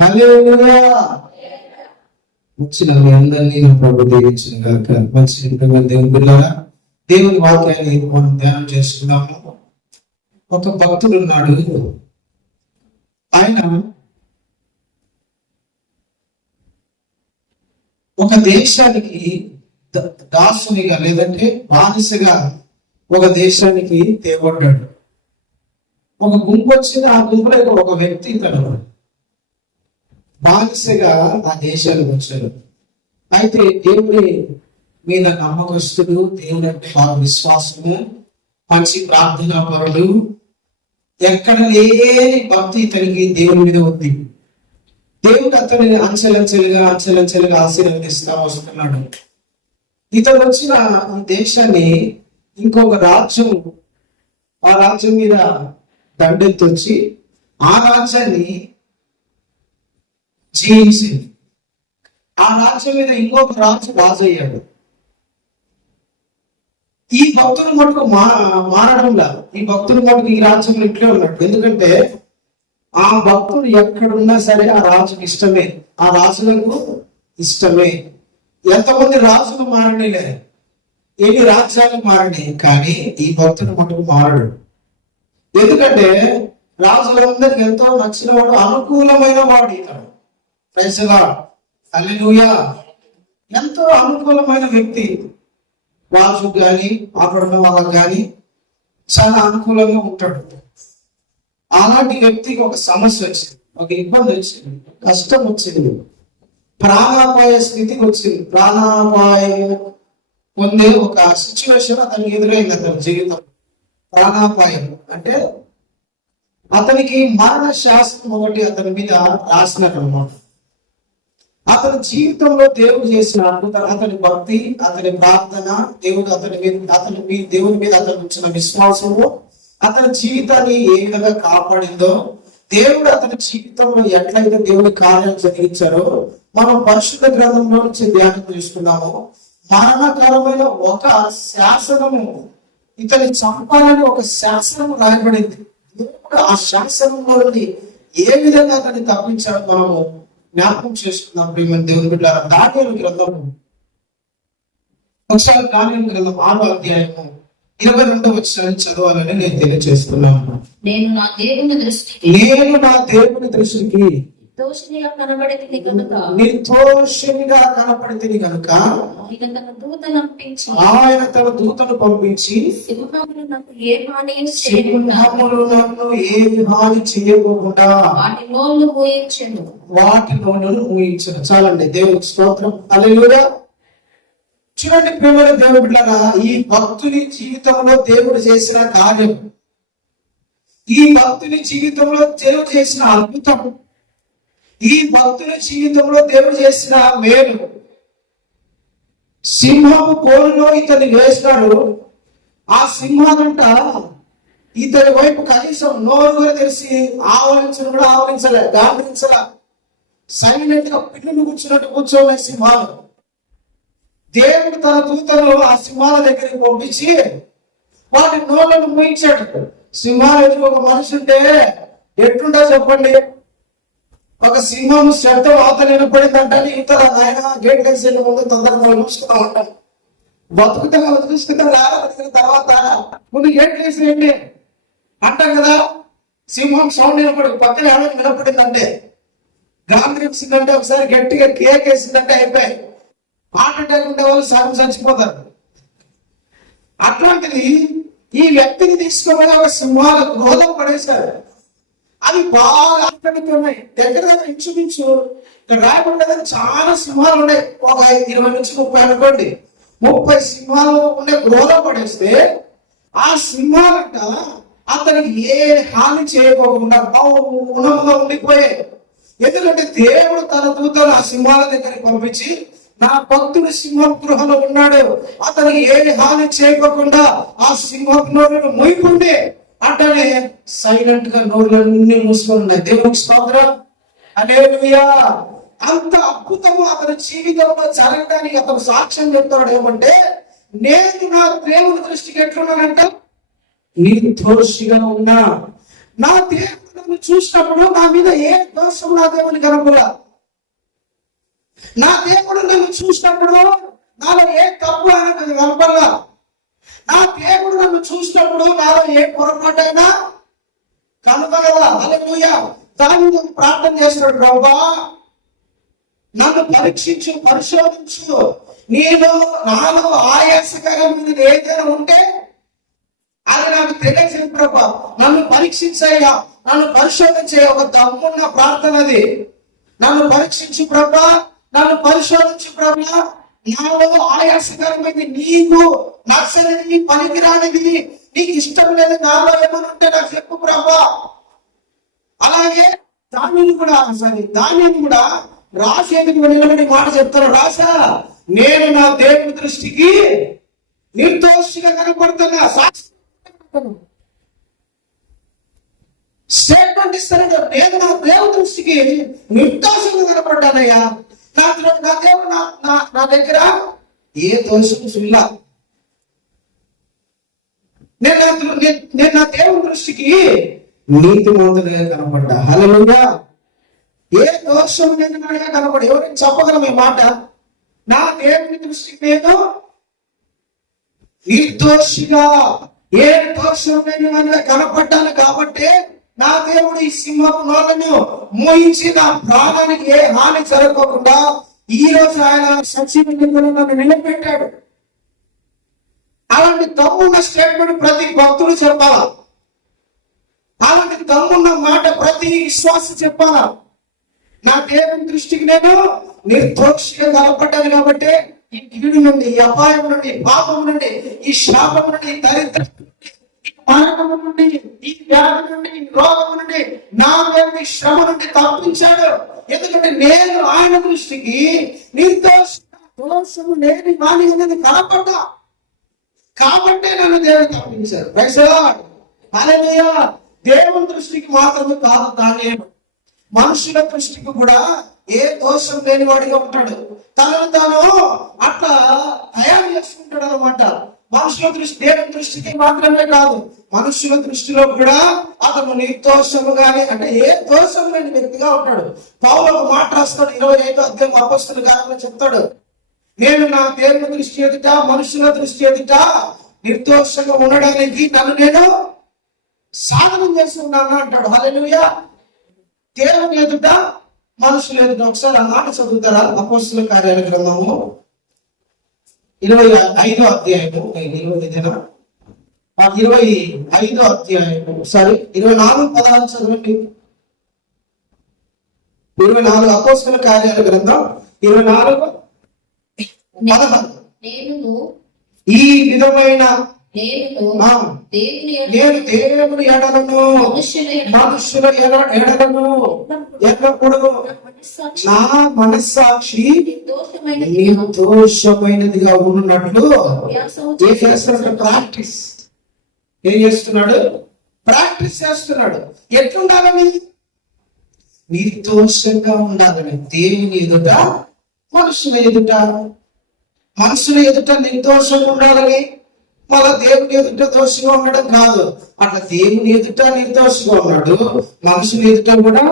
హల్లెలూయా. వచ్చిన మీ అందరినీ నా ప్రభు దీవించిన గాక. మంచి దేవుని బిడ్డలారా, దేవుని వాక్యాన్ని మనం ధ్యానం చేసుకున్నాము. ఒక భక్తుడు ఉన్నాడు. ఆయన ఒక దేశానికి దాసునిగా లేదంటే బానిసగా ఒక దేశానికి తేబడ్డాడు. ఒక గుంపు వచ్చింది. ఆ గుంపులో ఒక వ్యక్తి తను బానిసగా ఆ దేశానికి వచ్చాడు. అయితే దేవుడి మీద నమ్మకస్తుడు, దేవుడు అంటే బాగా విశ్వాసము, మంచి ప్రార్థనా పరుడు, ఎక్కడ లేని భక్తి ఇతనికి దేవుడి మీద ఉంది. దేవుడు అతనిని అంచెలంచెలుగా ఆశీర్వదిస్తా వస్తున్నాడు. ఇతను వచ్చిన ఈ దేశాన్ని ఇంకొక రాజ్యం, ఆ రాజ్యం మీద దండెత్తి వచ్చి ఆ రాజ్యాన్ని జయించింది. ఆ రాజ్యం మీద ఇంకొక రాజు అయ్యాడు. ఈ భక్తులు మటుకు మారడంలా, ఈ భక్తులు మటుకు ఈ రాజ్యంలో ఇట్లే ఉన్నాడు. ఎందుకంటే ఆ భక్తుడు ఎక్కడున్నా సరే ఆ రాజుకి ఇష్టమే, ఆ రాజులకు ఇష్టమే. ఎంతమంది రాజులు మారనిలే, ఎన్ని రాజ్యాలు మారని, కానీ ఈ భక్తుడు మటుకు మారడు. ఎందుకంటే రాజులందరికి ఎంతో నచ్చిన వాడు, అనుకూలమైన వాడు ఇతడు. Praise the lord. హల్లెలూయా. ఎంతో అనుకూలమైన వ్యక్తి. రాజు కానీ అక్కడున్న వాళ్ళకి కానీ చాలా అనుకూలంగా ఉంటాడు. అలాంటి వ్యక్తికి ఒక సమస్య వచ్చింది, ఒక ఇబ్బంది వచ్చింది, కష్టం వచ్చింది, ప్రాణాపాయ స్థితికి వచ్చింది. ప్రాణాపాయం పొందే ఒక సిచ్యువేషన్ అతనికి ఎదురైంది. అతని జీవితం ప్రాణాపాయం అంటే అతనికి మరణ శాస్త్రం ఒకటి అతని మీద రాసినట్టు అన్నమాట. అతని జీవితంలో దేవుడు చేసిన అద్భుతాలు, అతని భక్తి, అతని ప్రార్థన, దేవుడు దేవుని మీద అతను ఉంచిన విశ్వాసము అతని జీవితాన్ని ఏ విధంగా కాపాడిందో, దేవుడు అతని జీవితంలో ఎట్లయితే దేవుని కార్యాలు జరిగించారో మనం పరిశుద్ధ గ్రంథంలో నుంచి ధ్యానం చేసుకున్నాము. మరణకరమైన ఒక శాసనము, ఇతని చంపాలని ఒక శాసనం రాయబడింది. దేవుడు ఆ శాసనంలో నుండి ఏ విధంగా అతన్ని తప్పించాడో మనము జ్ఞాపకం చేసుకుందాం. ప్రియమైన దేవుని బిడ్డలారా, దానియేలు గ్రంథము ఒకసారి దానియేలు గ్రంథం 6వ అధ్యాయము 22వ వచనాన్ని చదవాలని నేను తెలియజేస్తున్నాను. నేను నా దేవుని దృష్టికి నిర్దోషినిగా కనపడితిని గనుక ఆయన తన దూతను పంపించి సింహములు నన్ను ఏ హాని చేయకుండా వాటి నోళ్ళు మూయించెను. చాలండి, దేవునికి స్తోత్రం. హల్లెలూయా. చూడండి ప్రియమైన దేవుని బిడ్డలారా, ఈ భక్తుని జీవితంలో దేవుడు చేసిన కార్యం, ఈ భక్తుని జీవితంలో దేవుడు చేసిన అద్భుతం, ఈ భక్తుని జీవితంలో దేవుడు చేసిన మేలు. సింహము కోలులో ఇతన్ని వేసినాడు. ఆ సింహానంట ఇతని వైపు కనీసం నోరు కూడా తెలిసి ఆవలించను కూడా ఆవలించలే, గాంధించలే. సైలెంట్ గా పిల్లలు కూర్చున్నట్టు కూర్చోలే సింహాలు. దేవుడు తన దూతలను ఆ సింహాల దగ్గరికి పంపించి వాటి నోళ్లను మూయించాడు. సింహాల ఎదురు ఒక మనిషి ఉంటే ఎట్లుంటా చెప్పండి. ఒక సింహం శబ్దం అవతల వినపడిందంటే ఇతర ఆయన గేట్ వేసే ముందు తొందరగా చూసుకుంటా ఉంటాం. బతుకుతాం లేకపోతే తర్వాత ముందు గేట్ వేసేయండి అంటాం కదా. సింహం సౌండ్ వినపడి పక్కన ఎవరైనా వినపడిందంటే, గాంధీంచిందంటే, ఒకసారి గట్టిగా కేక్ వేసిందంటే అయిపోయాయి. హార్ట్ అటాక్ ఉండే వాళ్ళు సగం చచ్చిపోతారు. అట్లాంటిది ఈ వ్యక్తిని తీసుకుని ఒక సింహాల క్రోధం పడేశారు. అవి బాగా ఆక్రమితున్నాయి. దగ్గర ఇంచుమించు ఇక్కడ రాయబడ్డదని చాలా సింహాలు ఉన్నాయి. ఒక 20 నుంచి 30 అనుకోండి. 30 సింహాలు ఉండే క్రోధం పడేస్తే ఆ సింహాలంట అతనికి ఏ హాని చేయకోకుండా మౌనంగా ఉండిపోయాయి. ఎందుకంటే దేవుడు తన దూతలు ఆ సింహాల దగ్గరికి పంపించి, నా భక్తుడు సింహం గృహంలో ఉన్నాడు, అతనికి ఏ హాని చేయకోకుండా ఆ సింహం నోరును మూయకుండే అంటనే సైలెంట్ గా నోరులన్నీ మూసుకొని ఉన్నాయి. దేవునికి స్తోత్రం. హల్లెలూయా. అంత అద్భుతము అతని జీవితంలో జరగడానికి అతను సాక్ష్యం చెప్తాడు. ఏమంటే, నేను నా దేవుని దృష్టికి ఎట్లున్నానంట నిర్దోషిగా ఉన్నా, నా దేవుని దేవుడిని చూసినప్పుడు నా మీద ఏ దోషం నా దేవుని కనపడా. నా దేవుడు నన్ను చూసినప్పుడు నాలో ఏ తప్పు అనేది కనపడలా. నా దేవుడు నన్ను చూసినప్పుడు నాలో ఏ పొరపాటైనా కనపడలా. హల్లెలూయా. దావీదు ప్రార్థన చేస్తాడు, ప్రభువా నన్ను పరీక్షించు, పరిశోధించు, నేను నాలో ఆయాసకరమైనది ఏదైనా ఉంటే అది నాకు తెలియజేయ ప్రభా. నన్ను పరీక్షించయ్యా, నన్ను పరిశోధించే ఒక దమ్మున్న ప్రార్థన అది. నన్ను పరీక్షించు ప్రభా, నన్ను పరిశోధించు ప్రభా. నాలో ఆయాసకరమైనది, నీకు నచ్చనిది, పనికిరానిది, నీకు ఇష్టం లేదు నాలో ఏమైనా ఉంటే నాకు చెప్పు ప్రభా. అలాగే దానిని కూడా రాసేందుకు నిలబడి మాట చెప్తారు, రాసా నేను నా దేవుని దృష్టికి నిర్దోషిగా కనపడుతున్నా. స్టేట్మెంట్ ఇస్తాను, నేను నా దేవుని దృష్టికి నిర్దోషంగా కనపడ్డానయ్యా. నా దేవుడు నా దగ్గర ఏ దోషం సుల్లా. నేను నా దేవుని దృష్టికి నీతిమంతుడిగా కనపడ్డా. హల్లెలూయా. ఏ దోషం నేను కనపడి ఎవరైనా చెప్పగలం ఈ మాట? నా దేవుని దృష్టికి నేను నిర్దోషిగా, ఏ దోషం నేను కనపడ్డాను కాబట్టి నా దేవుడు ఈ సింహపు నోళ్ళను మోయించి నా ప్రాణానికి ఏ హాని జరగకుండా ఈ రోజు ఆయన సజీవంగా నన్ను నిలబెట్టాడు. అలాంటి దమ్మున్న స్టేట్మెంట్ ప్రతి భక్తుడు చెప్పాలా. అలాంటి దమ్మున్న మాట ప్రతి విశ్వాస చెప్పాలా. నా దేవుని దృష్టికి నేను నిర్దోషిగా కనపడ్డాను కాబట్టి ఈ కీడు నుండి, ఈ అపాయం నుండి, పాపం నుండి, ఈ శాపం నుండి, దరిద్రం నుండి, ఈ మరణం నుండి, ఈ వ్యాధి నుండి, ఈ రోగం నుండి, నా దేవుని శ్రమ నుండి తప్పించాడు. ఎందుకంటే నేను ఆయన దృష్టికి దోషము లేని వాణి అనేది కనపడ్డా కాబట్టే నన్ను దేవుడు తప్పించాడు. Praise the lord. హల్లెలూయా. దేవుని దృష్టికి మాత్రమే కాదు, దానియేలు మనుషుల దృష్టికి కూడా ఏ దోషం లేని వాడిగా ఉంటాడు. తనను తాను అట్లా తయారు చేసుకుంటాడు అనమాట. మనుషుల దృష్టి, దేవుని దృష్టికి మాత్రమే కాదు, మనుషుల దృష్టిలో కూడా అతను నిర్దోషము గాని, అంటే ఏ దోషం లేని వ్యక్తిగా ఉంటాడు. పౌలు ఒక మాట రాస్తాడు, 25వ అధ్యాయం అపొస్తలుల కార్యంలో చెప్తాడు, నేను నా దేవుని దృష్టి ఎదుట, మనుషుల దృష్టి ఎదుట నిర్దోషంగా ఉండడానికి నన్ను నేను సాధనం చేస్తున్నాను అంటాడు. హల్లెలూయా. దేవుని ఎదుట, మనుషులు ఎదుట. ఒకసారి ఆ మాట చదువుతారా? అపొస్తలుల కార్యాల గ్రంథము 25వ అధ్యాయము, 25వ అధ్యాయము, సారీ 24 పదాలు చదవండి. 24 అపొస్తలుల కార్యాల గ్రంథం 24:16. ఈ విధమైన నేను దేవుని ఎడలను, మనుషుల ఎడలను ఎల్లప్పుడు నా మనస్సాక్షి నిర్దోషమైనదిగా ఉన్నట్లు ఏం చేస్తున్నాడు? ప్రాక్టీస్. ఏం చేస్తున్నాడు? ప్రాక్టీస్ చేస్తున్నాడు. ఎట్లుండాలని? నిర్దోషంగా ఉండాలని. దేవుని ఎదుట, మనుషుల ఎదుట. మనుషుల ఎదుట నిర్దోషంగా ఉండాలని, మళ్ళా దేవుని ఎదుట దోషంగా ఉండడం కాదు. అట్లా దేవుని ఎదుట నిర్దోషంగా ఉన్నాడు, మనుషుల ఎదుట కూడా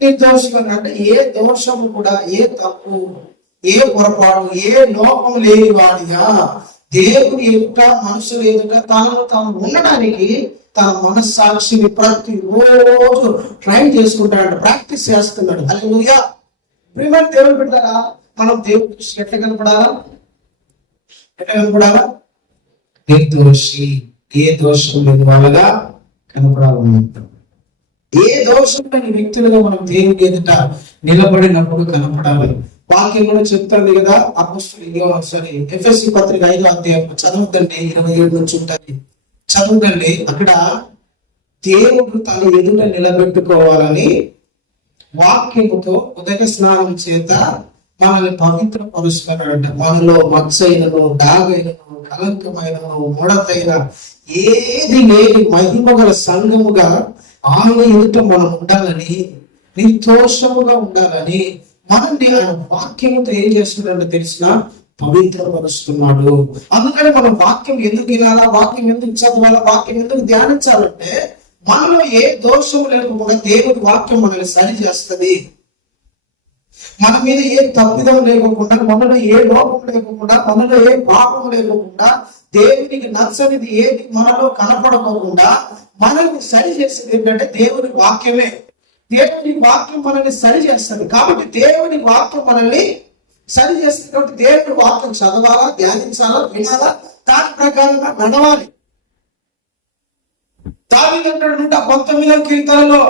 నిర్దోషంగా ఉన్నాడు. ఏ దోషము కూడా, ఏ తప్పు, ఏ పొరపాటు, ఏ లోపం లేని వాడిగా దేవుని ఎదుట, మనుషుల ఎదుట తాను ఉండడానికి తన మనస్సాక్షిని ప్రతి రోజు ట్రైన్ చేసుకుంటాడు, ప్రాక్టీస్ చేస్తున్నాడు. హల్లెలూయా. ప్రియమైన దేవుని బిడ్డలారా, మనం దేవుని దృష్టికి ఎట్లా కనపడాలా? నిర్దోషి, ఏ దోషం లేని వాళ్ళగా కనపడాలనుకుంటాం. ఏ దోషం లేని వ్యక్తులుగా మనం దేవుని ఎదుట నిలబడినప్పుడు కనపడాలి. వాక్యం కూడా చెప్తుంది కదా, అపొస్తలులు ఒకసారి ఎఫెసీ పత్రిక 5వ అధ్యాయం చదవద్దండి, 27 నుంచి ఉంటుంది, చదవదండి. అక్కడ దేవుడు తన ఎదుట నిలబెట్టుకోవాలని వాక్యముతో ఉదక స్నానం చేత మనల్ని పవిత్రపరుస్తున్నాడంట. మనలో మత్సైనను, డాగైనను, కలంకమైనను, ముడతైన ఏది లేని మహిమ గల సంఘముగా ఆయన ఎదుట మనం ఉండాలని, నిర్దోషముగా ఉండాలని మనల్ని ఆయన వాక్యముతో ఏం చేస్తున్నాడో తెలిసిన పవిత్రపరుస్తున్నాడు. అందుకని మనం వాక్యం ఎందుకు వినాలా, వాక్యం ఎందుకు చదవాలా, వాక్యం ఎందుకు ధ్యానించాలంటే మనలో ఏ దోషం లేకుండా దేవుని వాక్యం మనల్ని సరి చేస్తుంది. మన మీద ఏ తప్పిదం లేకుండా, మనలో ఏ లోపం లేకుండా, మనలో ఏ పాపం లేకుండా, దేవునికి నచ్చనిది ఏది మనలో కనపడకుండా మనల్ని సరి చేసేది ఏంటంటే దేవుని వాక్యమే. దేవుని వాక్యం మనల్ని సరి చేస్తుంది. కాబట్టి దేవుని వాక్యం మనల్ని సరి చేస్తుంది. కాబట్టి దేవుని వాక్యం చదవాలా, ధ్యానించాలా, వినాలా, దాని ప్రకారంగా నడవాలి. దావీదు అంటాడు 119వ కీర్తనలో,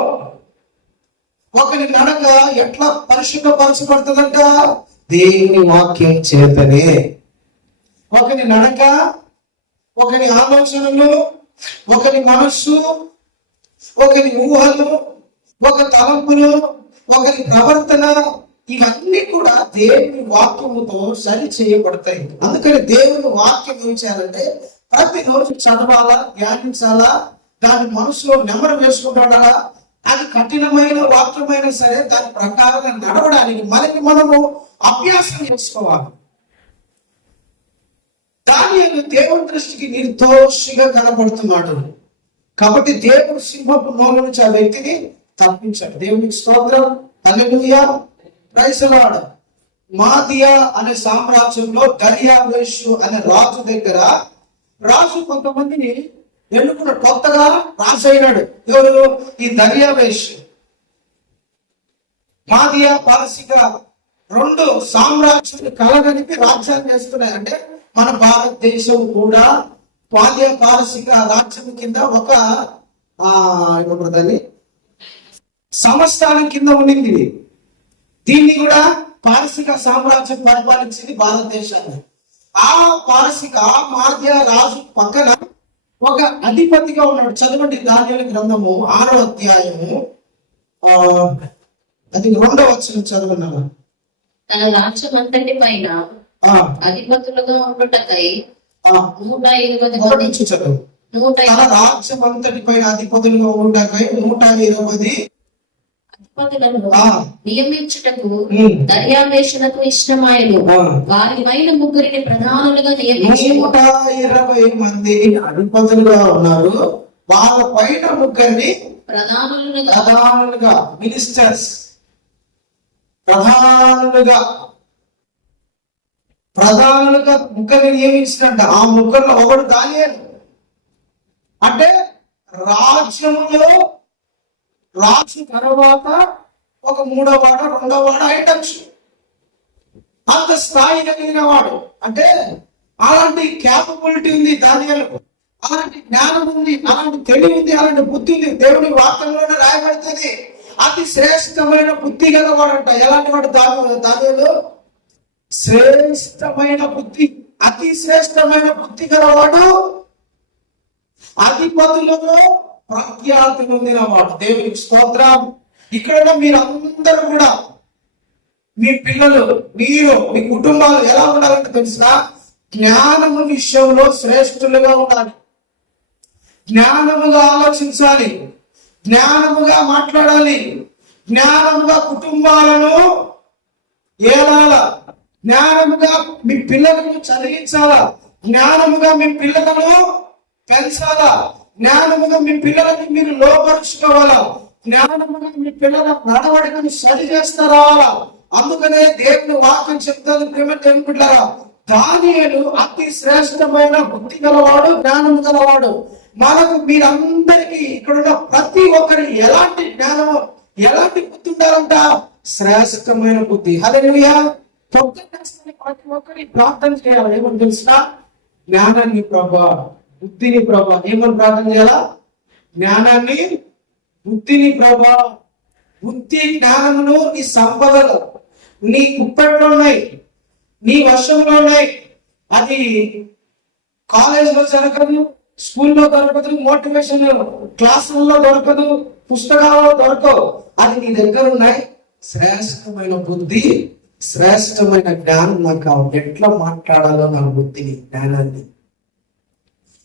ఒకరి నడక ఎట్లా పరిశుభ్రపరచబడుతుందంట? దేవుని వాక్యం చేతనే. ఒకరి నడక, ఒకరి ఆలోచనలు, ఒకరి మనస్సు, ఒకరి ఊహలు, ఒక తలంపులు, ఒకరి ప్రవర్తన, ఇవన్నీ కూడా దేవుని వాక్యముతో సరి చేయబడతాయి. అందుకని దేవుని వాక్యం ఏం చేయాలంటే ప్రతిరోజు చదవాలా, ధ్యానించాలా, దాని మనసులో నెమరు వేసుకుంటాడా. అది కఠినమైన వాక్యమైనా సరే దాని ప్రకారంగా నడవడానికి మనకి మనము అభ్యాసం చేసుకోవాలి. దానియేలు దేవుని దృష్టికి నిర్దోషిగా కనబడుతున్నాడు. కాబట్టి దేవుడు సింహపు నోల నుంచి ఆ వ్యక్తిని తప్పించాడు. దేవునికి స్తోత్రం, హల్లెలూయా, ప్రైజ్ ది లార్డ్. మాదియా అనే సామ్రాజ్యంలో దర్యావేషు అనే రాజు దగ్గర రాజు కొంతమందిని ఎన్నుకున్న కొత్తగా రాజు అయినాడు. ఎవరు? ఈ దర్యావేషు. మాదియా పారసిక 2 సామ్రాజ్యాలు కలగలిపి రాజ్యాన్ని చేస్తున్నాయి. అంటే మన భారతదేశం కూడా మాదియా పారసిక రాజ్యం కింద ఒక ఏమంటారు సంస్థానం కింద ఉండింది. దీన్ని కూడా పారసిక సామ్రాజ్యం పరిపాలించింది భారతదేశాన్ని. ఆ మాదియా రాజు పక్కన ఒక అధిపతిగా ఉన్నాడు. చదవండి దానియేలు గ్రంథము 6వ అధ్యాయము అది 2వ వచనం చదవన్నాను. తన రాజ్యమంతటి పైన అధిపతులుగా ఉండుటకై 120 చదువు. తన రాజ్యమంతటి పైన అధిపతులుగా ఉండుటకై 120 అధిపతులను నియమించుటకు దర్యావేషునకు ఇష్టమాయను. వారి పైన 3 ప్రధానులుగా నియమించి 120 మంది అధిపతులుగా ఉన్నారు. వాళ్ళ పైన 3 ప్రధానులుగా మినిస్టర్స్, ప్రధానులుగా 3 నియమించినట్ట. ఆ 3లో ఒకడు దానియేలు. అంటే రాజ్యములో రాజు తర్వాత ఒక 3వ వాడు, 2వ వాడు అయ్యొచ్చు. అంత స్థాయి కలిగిన వాడు. అంటే అలాంటి క్యాపబిలిటీ ఉంది దానియేలుకు, అలాంటి జ్ఞానం ఉంది, అలాంటి తెలివి ఉంది, అలాంటి బుద్ధి ఉంది. దేవుని వాక్యంలోనే రాయబడుతుంది. అతి శ్రేష్టమైన బుద్ధి గలవాడంట. ఎలాంటి వాడు దానియేలు? శ్రేష్టమైన బుద్ధి, అతి శ్రేష్టమైన బుద్ధి గలవాడు, అధిపతులలో ప్రఖ్యాతి పొందిన వాడు. దేవునికి స్తోత్రం. ఇక్కడ మీరందరూ కూడా మీ పిల్లలు, మీరు, మీ కుటుంబాలు ఎలా ఉండాలంటే తెలుసా? జ్ఞానము విషయంలో శ్రేష్ఠులుగా ఉండాలి. జ్ఞానముగా ఆలోచించాలి, జ్ఞానముగా మాట్లాడాలి, జ్ఞానముగా కుటుంబాలను ఏలాల, జ్ఞానముగా మీ పిల్లలను చదివించాలా, జ్ఞానముగా మీ పిల్లలను పెంచాలా, జ్ఞానముగా మీ పిల్లలని మీరు లోపరుచుకోవాలా, జ్ఞానముగా మీ పిల్లల నడవడికను సరి చేస్తారా. అందుకనే దేవుని వాక్యం చెప్తాను ప్రేమిట్లారా, దానియేలు అతి శ్రేష్టమైన బుద్ధి గలవాడు, జ్ఞానం గలవాడు. మనకు మీరందరికీ ఇక్కడున్న ప్రతి ఒక్కరి ఎలాంటి జ్ఞానము, ఎలాంటి బుద్ధి ఉండాలంట? శ్రేష్టమైన బుద్ధి. హల్లెలూయా. ప్రతి ఒక్కరి ప్రార్థన చేయాలి. ఏమని తెలిసినా? జ్ఞానాన్ని ప్రభా, బుద్ధిని ప్రభా. ఏమని ప్రార్థన చేయాలా? జ్ఞానాన్ని, బుద్ధిని ప్రభా. బుద్ధి జ్ఞానమును నీ సంపదలు నీ కుప్పట్లో ఉన్నాయి, నీ వశంలో ఉన్నాయి. అది కాలేజీలో దొరకదు, స్కూల్లో దొరకదు, మోటివేషన్ క్లాసుల్లో దొరకదు, పుస్తకాలలో దొరకవు. అది నీ దగ్గర ఉన్నాయి. శ్రేష్టమైన బుద్ధి, శ్రేష్టమైన జ్ఞానం నాకు కావాలి. ఎట్లా మాట్లాడాలో నా బుద్ధిని, జ్ఞానాన్ని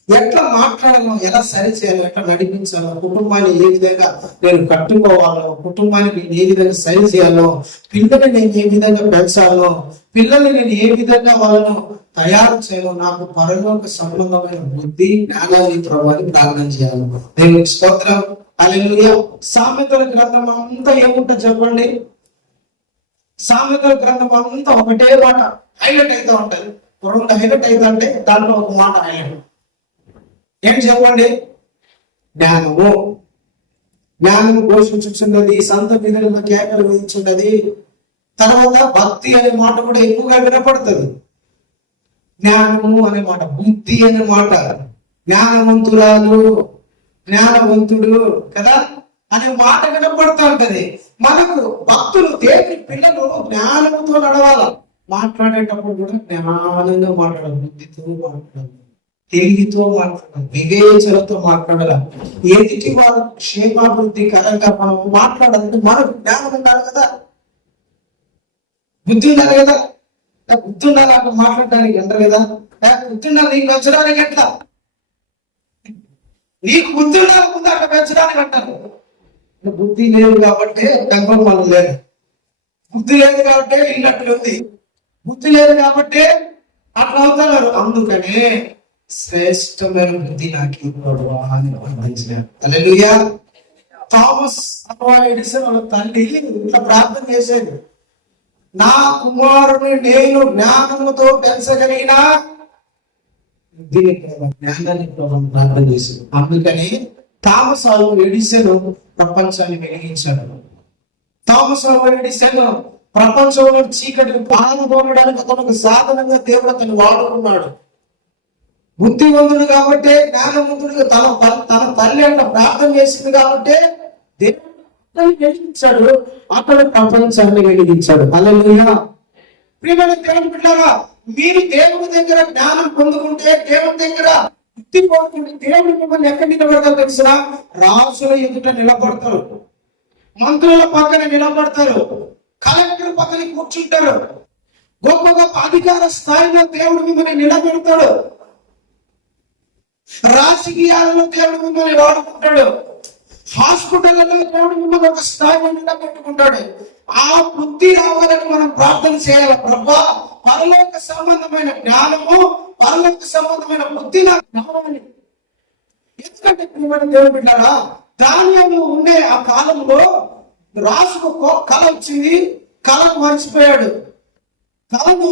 ఎట్లా మాట్లాడాలో, ఎలా సరి చేయాలో, ఎట్లా నడిపించాలో, కుటుంబాన్ని ఏ విధంగా నేను కట్టుకోవాలో, కుటుంబాన్ని నేను ఏ విధంగా సరి చేయాలో, పిల్లల్ని నేను ఏ విధంగా పెంచాలో, పిల్లల్ని నేను ఏ విధంగా వాళ్ళను తయారు చేయాలో, నాకు పరలోక సంబంధమైన బుద్ధి, జ్ఞానాన్ని ప్రభావాన్ని ప్రార్థన చేయాలి. దేవునికి స్తోత్రం. హల్లెలూయా. సామెతల గ్రంథం అంతా ఏముంటుంది చెప్పండి? సామెతల గ్రంథం అంతా ఒకటే మాట హైలైట్ అవుతా ఉంటది. రెండు హైలైట్ అవుతా అంటే దాంట్లో ఒక మాట హైలైట్ ఏంటి చెప్పండి? జ్ఞానము. జ్ఞానము ఘోషించుచున్నది, సంత విధుల కేకలు వేయించున్నది. తర్వాత భక్తి అనే మాట కూడా ఎక్కువగా వినపడుతుంది. జ్ఞానము అనే మాట, బుద్ధి అనే మాట, జ్ఞానవంతురాలు, జ్ఞానవంతుడు కదా అనే మాట వినపడుతూ ఉంటది. మనకు భక్తులు, దేవుని పిల్లలు జ్ఞానంతో నడవాల. మాట్లాడేటప్పుడు కూడా జ్ఞానంగా మాట్లాడాలి, బుద్ధితో మాట్లాడాలి, తెలివితో మాట్లాడాలి, వివేచనతో మాట్లాడాలి. ఎదుటి వారు క్షేమాభివృద్ధికరంగా మనం మాట్లాడాలంటే మనకు జ్ఞానం ఉండాలి కదా, బుద్ధి ఉండాలి కదా. బుద్ధి ఉండాలి అక్కడ మాట్లాడడానికి ఎంత కదా, బుద్ధి ఉండాలి నీకు పెంచడానికి ఎట్లా? నీకు బుద్ధి ఉండాలి ముందు అక్కడ పెంచడానికి అంటారు. బుద్ధి లేదు కాబట్టి గంగం మనం లేదు, బుద్ధి లేదు కాబట్టి ఇల్లట్లు ఉంది, బుద్ధి లేదు కాబట్టి అట్లా అవుతున్నారు. అందుకనే శ్రేష్టమైన బుద్ధి నాకు హల్లెలూయా. థామస్ అల్వా ఎడిసన్ వాళ్ళ తల్లి ఇట్లా ప్రార్థన చేసేది, నా కుమారుని నేను జ్ఞానముతో పెంచగలిగిన జ్ఞానాన్ని ప్రార్థన చేశాడు. అందుకని థామస్ అల్వా ఎడిసన్ ప్రపంచాన్ని వెలిగించాడు. థామస్ అల్వా ఎడిసన్ ప్రపంచంలో చీకటిని పాల్గొనడానికి అతను సాధనంగా దేవుడు అతను వాడుకున్నాడు. బుద్ధివంతుడు కాబట్టి, జ్ఞానవంతుడు తన తల్లి అంట ప్రార్థన చేసింది కాబట్టి దేవుడు వెలిగించాడు, అతను ప్రపంచాన్ని వెలిగించాడు. హల్లెలూయా. ప్రియమైన దేవుని బిడ్డలారా, మీరు దేవుని దగ్గర జ్ఞానం పొందుకుంటే, దేవుని దగ్గర బుద్ధి పొందుకుంటే, దేవుడు మిమ్మల్ని ఎక్కడ నిలబడతారు తెలిసినా? రాజుల ఎదుట నిలబడతారు, మంత్రుల పక్కన నిలబడతారు, కలెక్టర్ పక్కన కూర్చుంటారు, గొప్ప గొప్ప అధికార స్థాయిలో దేవుడు మిమ్మల్ని నిలబెడతాడు, రాజకీయాలలో దేవుడు మిమ్మల్ని వాడుకుంటాడు, హాస్పిటల్లో దేవుడు మిమ్మల్ని ఒక స్థాయిలో నిలబెట్టుకుంటాడు. ఆ బుద్ధి రావాలని మనం ప్రార్థన చేయాలి. ప్రభా, పరలోక సంబంధమైన జ్ఞానము, పరలోక సంబంధమైన బుద్ధి నాకు కావాలి. ఎందుకంటే ప్రియమైన దేవుని బిడ్డలారా, దానిలో ఉండే ఆ కాలంలో రాజుకు కళ వచ్చింది, కళను మర్చిపోయాడు. కళను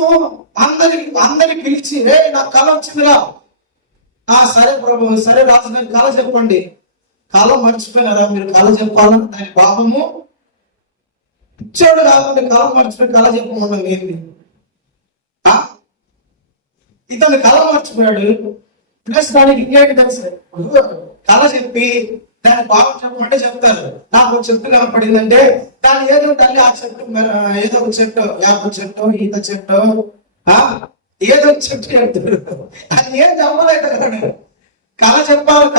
అందరి పిలిచి, రే నాకు కళ వచ్చిందిరా. సరే ప్రభు, సరే రాజు గారి కళ చెప్పండి. కళ మర్చిపోయినారా మీరు? కళ చెప్పాలా? దాని పాపము. పిచ్చోడు కాకుండా కళ మర్చిపోయి కళ చెప్పమన్నాం ఏంటి? ఇతను కళ మర్చిపోయాడు. ప్లస్ దానికి ఇంకేంటి తెలుసు, కళ చెప్పి దాని పాపం చెప్పమంటే చెప్తారు. నాకు ఒక చెట్టు కనపడిందంటే దాని ఏదో తల్లి ఆ చెట్టు, ఏదో ఒక చెట్టు, వేప చెట్టు, ఈత చెట్టు, ఏదో చెట్టు చెప్తారు. అది ఏం చెప్పలేదు కదా. కళ చెప్పాలంట,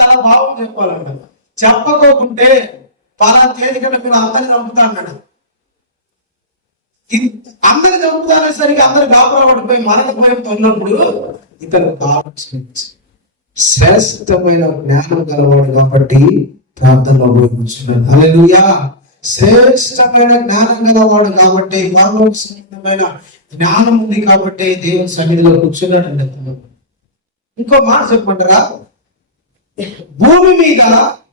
కళ భావం చెప్పాలంట. చెప్పకోకుంటే పలా తేదీ కంటే మీరు అందరిని చంపుతా అన్నాడు. అందరిని చంపుతానేసరికి అందరు గాబరా పడిపోయి మనకు భయంతో ఉన్నప్పుడు ఇతను శ్రేష్టమైన జ్ఞానం గలవాడు కాబట్టి ప్రార్థనలో ఉపయోగించున్నాడు. హల్లెలూయా. శ్రేష్టమైన జ్ఞానం గలవాడు కాబట్టి, పరలోకమైన జ్ఞానం ఉంది కాబట్టి దేవుని సన్నిధిలో కూర్చున్నాడు. ఇంకో మాట చెప్పమంటారా? భూమి మీద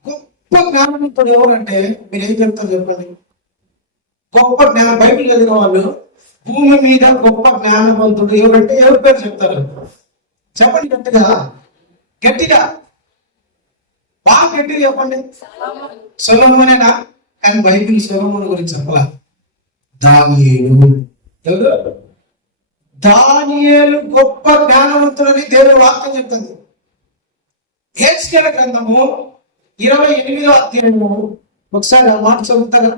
గొప్ప జ్ఞానవంతుడు ఎవరంటే మీరేం చెప్తారు చెప్పండి? గొప్ప జ్ఞానం, బైబిల్ చదివిన వాళ్ళు భూమి మీద గొప్ప జ్ఞానవంతుడు ఎవరంటే ఎవరి పేరు చెప్తారు చెప్పండి? గట్టిగా బాగా గట్టిగా చెప్పండి. సొలొమోనేనా? కానీ బైబిల్ సొలొమోను గురించి చెప్పాల. దానియేలు. ఎవరు? దానియేలు గొప్ప జ్ఞానవంతుడని దేవుని వాక్యం చెప్తుంది. హెచ్కేల గ్రంథము 28వ అధ్యాయము ఒకసారి ఆ మాట చదువుతారా?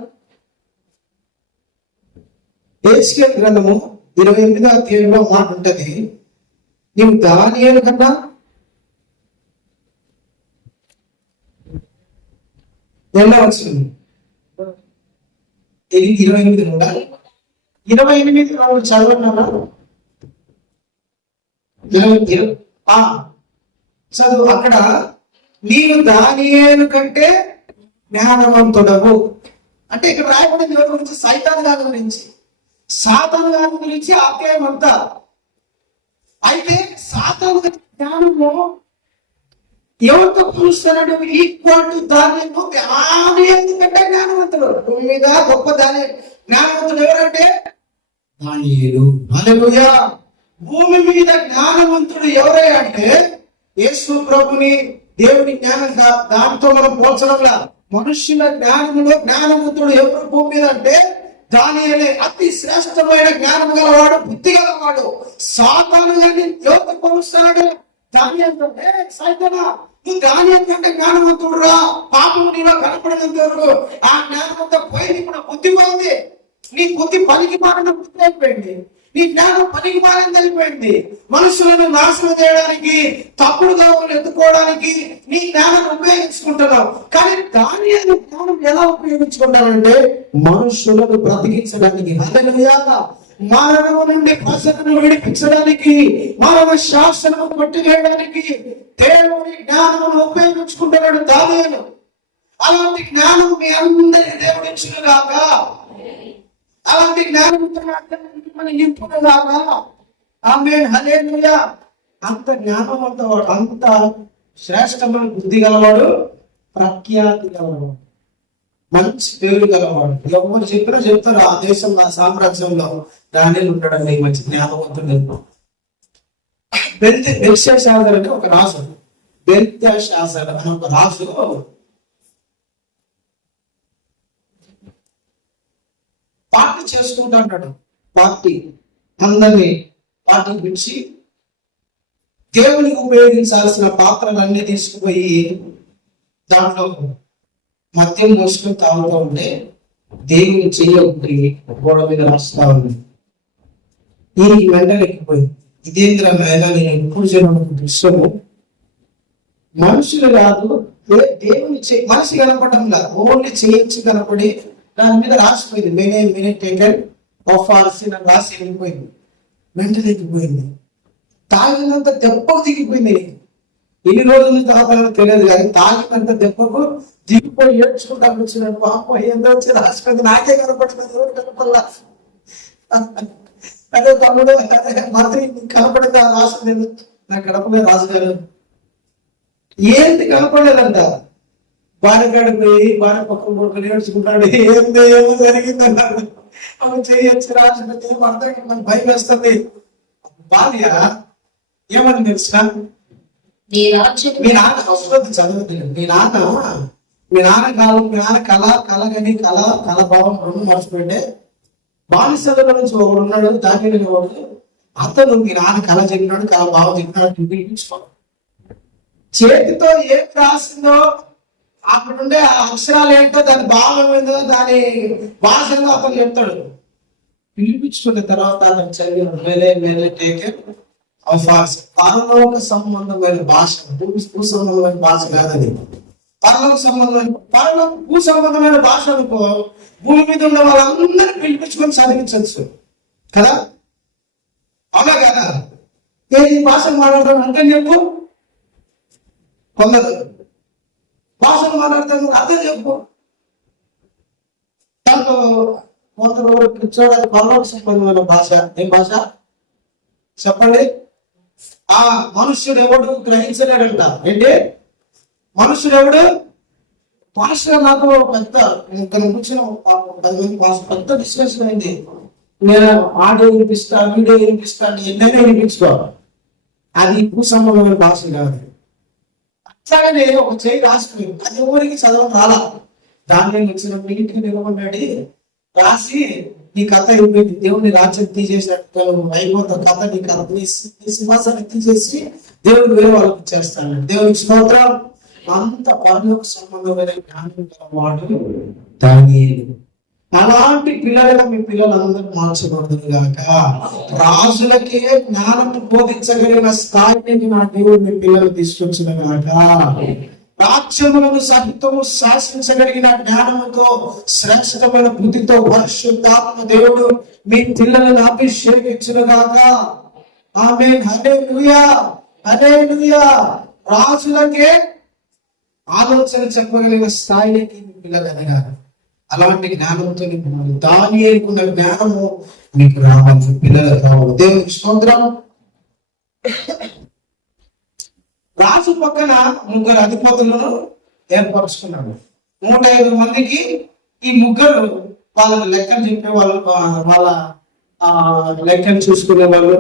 హెచ్కేల గ్రంథము 28వ అధ్యాయంలో మాట ఉంటది, నీవు దానియేలు కన్నా ఎలా వచ్చింది? 28 ఉండాలి. 28 చదవన్నారా? చదువు. అక్కడ నీవు దానియేలు కంటే జ్ఞానవంతుడవు అంటే ఇక్కడ రాయబడింది ఎవరి గురించి? సైతాను గారి గురించి. సాతాను గారి గురించి అధ్యాయం అంతా. అయితే సాతాను జ్ఞానంలో ఎవరితో పోలుస్తున్నాడు? ఈక్వల్ టు దానియలు. ఎందుకంటే జ్ఞానవంతుడు. భూమి మీద గొప్ప జ్ఞానవంతుడు ఎవరంటే దానియేలు. హల్లెలూయా. భూమి మీద జ్ఞానవంతుడు ఎవరై అంటే యేసు ప్రభుని, దేవుని జ్ఞానం దాంతో మనం పోల్చడంలా. మనుష్యుల జ్ఞానములో జ్ఞానవంతుడు ఎవరు భూమి మీద అంటే దానియేలే. అతి శ్రేష్టమైన జ్ఞానం గలవాడు, బుద్ధి గలవాడు. సాతాను గాని ఎవరితో పోలుస్తున్నాడు? దానియేలు. సైతానా, నువ్వు దానియేలు కంటే జ్ఞానవంతుడు రా. పాపము నీలో కనపడినంత వరకు ఆ జ్ఞానమంతా పోయింది. ఇప్పుడు బుద్ధి పోయింది. నీ బుద్ధి పనికి మారిన బుద్ధి అయిపోయింది. నీ జ్ఞానం పనికి మారింది అయిపోయింది. మనుషులను నాశనం చేయడానికి, తప్పుడుగా ఎత్తుకోవడానికి నీ జ్ఞానం ఉపయోగించుకుంటున్నావు. కానీ దానియేలు జ్ఞానం ఎలా ఉపయోగించుకుంటానంటే మనుషులను బ్రతికించడానికి. హల్లెలూయా. మరణము నుండి ప్రజలను విడిపించడానికి, మరణ శాసనము కొట్టివేయడానికి దేవుని జ్ఞానమును ఉపయోగించుకుంటున్నాడు దానియేలు. అలాంటి జ్ఞానం మీ అందరికీ దేవుడు ఇచ్చునుగాక. అలాంటి జ్ఞానంతో నింపునుగాక. ఆమేన్. హల్లెలూయా. అంత జ్ఞానవంతవాడు, అంత శ్రేష్టమైన బుద్ధి గలవాడు, ప్రఖ్యాతి గలవాడు, మంచి పేరు గలవాడు. ఎవరు చెప్పినా చెప్తారు ఆ దేశంలో, ఆ సామ్రాజ్యంలో దానియేలు ఉంటాడని. మంచి జ్ఞానవంతుడు. బెల్షాజర్ అంటే ఒక రాజు. బెల్షాజర్ అనే ఒక రాజు పార్టీ చేసుకుంటా ఉంటాడు. పార్టీ అందరినీ పార్టీ పిలిచి దేవునికి ఉపయోగించాల్సిన పాత్రలన్నీ తీసుకుపోయి దాంట్లో మద్యం మోసుకొని తాగుతూ ఉంటే దేవుని చెయ్యి గోడ మీద రాస్తా ఉంది. దీనికి వెంటలెక్కిపోయింది. ఇదేంద్ర నాయన, నేను ఎప్పుడు చేయడం దృశ్యము. మనుషులు కాదు, దేవుని మనిషి కనపడడం కాదు, ఓన్లీ చేయొచ్చు కనపడి దాని మీద రాసిపోయింది. మెనే టేకెన్ ఆఫ్ ఆర్ సిన్ అని రాసి వెళ్ళిపోయింది. వెంటలెక్కిపోయింది. తాగినంత దెబ్బకు దిగిపోయింది. ఎన్ని రోజుల నుంచి తాగుతానో తెలియదు కానీ తాగినంత దెబ్బకు దిగిపోయి ఏడ్చుకుంటా వచ్చినాడు. పాప ఎంత వచ్చి రాసిపోయింది. నాకే కనపడుతుంది, ఎవరు కనపడలా. అదే తమ్ముడు మంత్రి కనపడింది ఆ రాసింది. నా కడపలే రాజుగారు ఏంటి కనపడలేదంట. భార్యకాడ పోయి భార్య పక్కన కొడుకుని ఏడ్చుకుంటాడు. ఏమో జరిగిందన్నాడు. అవి చేయొచ్చు రాసిపోతే ఏమర్థం, మనకు భయం వేస్తుంది. భార్య ఏమని తెలుసా? మీ నాన్న అవసరం చదవద్దు. మీ నాన్న కాలం, మీ నాన్న కళ భావం రెండు మర్చిపోయింటే బానిసల నుంచి ఒకడు ఉన్నాడు, దాని వాడు. అతను మీ నాన్న కళ చెప్పినాడు, కళ భావం చెప్పినాడు. చేతితో ఏం రాసిందో అక్కడుండే ఆ అక్షరాలు ఏంటో, దాని భావం ఏంటో, దాని భాషలో అతను చెప్తాడు. పిలిపించుకున్న తర్వాత అతను చదివి టేకెన్ ఆఫ్ ఆర్స్. పరలోక సంబంధమైన భాష, భూ సంబంధమైన భాష కాదని. పరలోక సంబంధమైన భూ సంబంధమైన భాష అనుకో, భూమి మీద ఉన్న వాళ్ళందరూ పిలిపించుకొని చదివించవచ్చు కదా. అవునా కదా? ఏది భాష మాట్లాడడం అంటే చెప్పు. కొందరు భాషలు మాట్లాడతాను, అర్థం చెప్పు. దాంట్లో కొందరు చూడాలి పరలోక సంబంధమైన భాష. ఏం భాష చెప్పండి? ఆ మనుష్యుడు ఎవడు గ్రహించలేడంట. ఏంటి మనుష్యుడు ఎవడు? భాష నాకు పెద్ద కూర్చున్న 10 మంది పెద్ద డిస్కషన్ అయింది. నేను ఆడియో వినిపిస్తా, వీడియో వినిపిస్తా, ఎన్నైనా వినిపించుకో. అది భూ సంబంధమైన భాష కాదు. అట్లాగనే ఒక చేయి రాసిపోయింది. అది ఎవరికి చదవడం రాలా. దాంట్లో వచ్చిన నీటికి నిలబడి రాసి నీ కథ అయిపోయింది, దేవుని రాజ్యం తీసేసినట్టు అయిపోతావు కథ. నీ కథ నీ సింహాసాన్ని తీసేసి దేవుడు వేరే వాళ్ళకి ఇచ్చేస్తాడు. దేవునికి స్తోత్రం. అంత పరలోక సంబంధమైన జ్ఞానం వాడు దానియేలు. అలాంటి పిల్లలుగా మీ పిల్లలందరూ మార్చబడుతుంది గాక. రాజులకే జ్ఞానం బోధించగలిగిన స్థాయిని నా దేవుడు మీ పిల్లలు తీసుకొచ్చిన గాక. రాజ్యములను సహితము శాసించగలిగిన జ్ఞానముతో, శ్రేష్టమైన బుద్ధితో పరిశుద్ధాత్మ దేవుడు మీ పిల్లలను అభిషేకించును గాక. ఆమేన్. హల్లెలూయా, హల్లెలూయా. రాజులకే ఆలోచన చెప్పగలిగిన స్థాయికి మీ పిల్లలు ఎదగాలి. అలాంటి జ్ఞానంతో దానియేలుకున్న జ్ఞానము మీకు రావాలి, పిల్లలకు రావాలి. దేవునికి స్తోత్రం. రాజు పక్కన 3 అధిపతులను ఏర్పరుచుకున్నాడు. 105 మందికి ఈ 3 వాళ్ళ లెక్కలు చెప్పేవాళ్ళు, వాళ్ళ లెక్కలు చూసుకునే వాళ్ళు,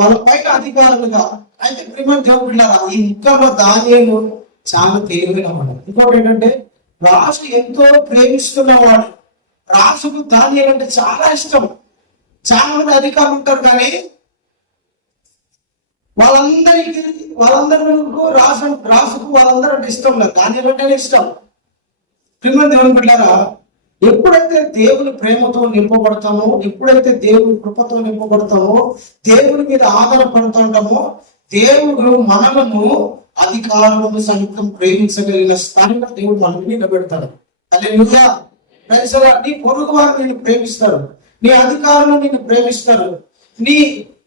వాళ్ళ పైన అధికారులుగా. అయితే ప్రియమైన దేవుడు బిడ్డలారా, ఈ 3లో దానియేలు చాలా తెలివైన వాడు. ఇంకోటి ఏంటంటే రాజు ఎంతో ప్రేమిస్తున్నవాడు. రాజుకు దానియేలు అంటే చాలా ఇష్టం. చాలా మంది అధికారులు ఉంటారు కానీ వాళ్ళందరూ రాజుకు వాళ్ళందరూ అంటే ఇష్టం లేదు. దానియేలు అంటేనే ఇష్టం. ప్రియమైన దేవుని బిడ్డలారా, ఎప్పుడైతే దేవుని ప్రేమతో నింపబడతామో, ఎప్పుడైతే దేవుని కృపతో నింపబడతామో, దేవుని మీద ఆధారపడుతుంటామో, దేవుడు మనలను అధికారులను సైతం ప్రేమించగలిగిన స్థాయిలో దేవుడు మనల్ని నిలబెడతాడు. హల్లెలూయా. ప్రజల నీ పొరుగు వారు నిన్ను ప్రేమిస్తారు, నీ అధికారులు నిన్ను ప్రేమిస్తారు,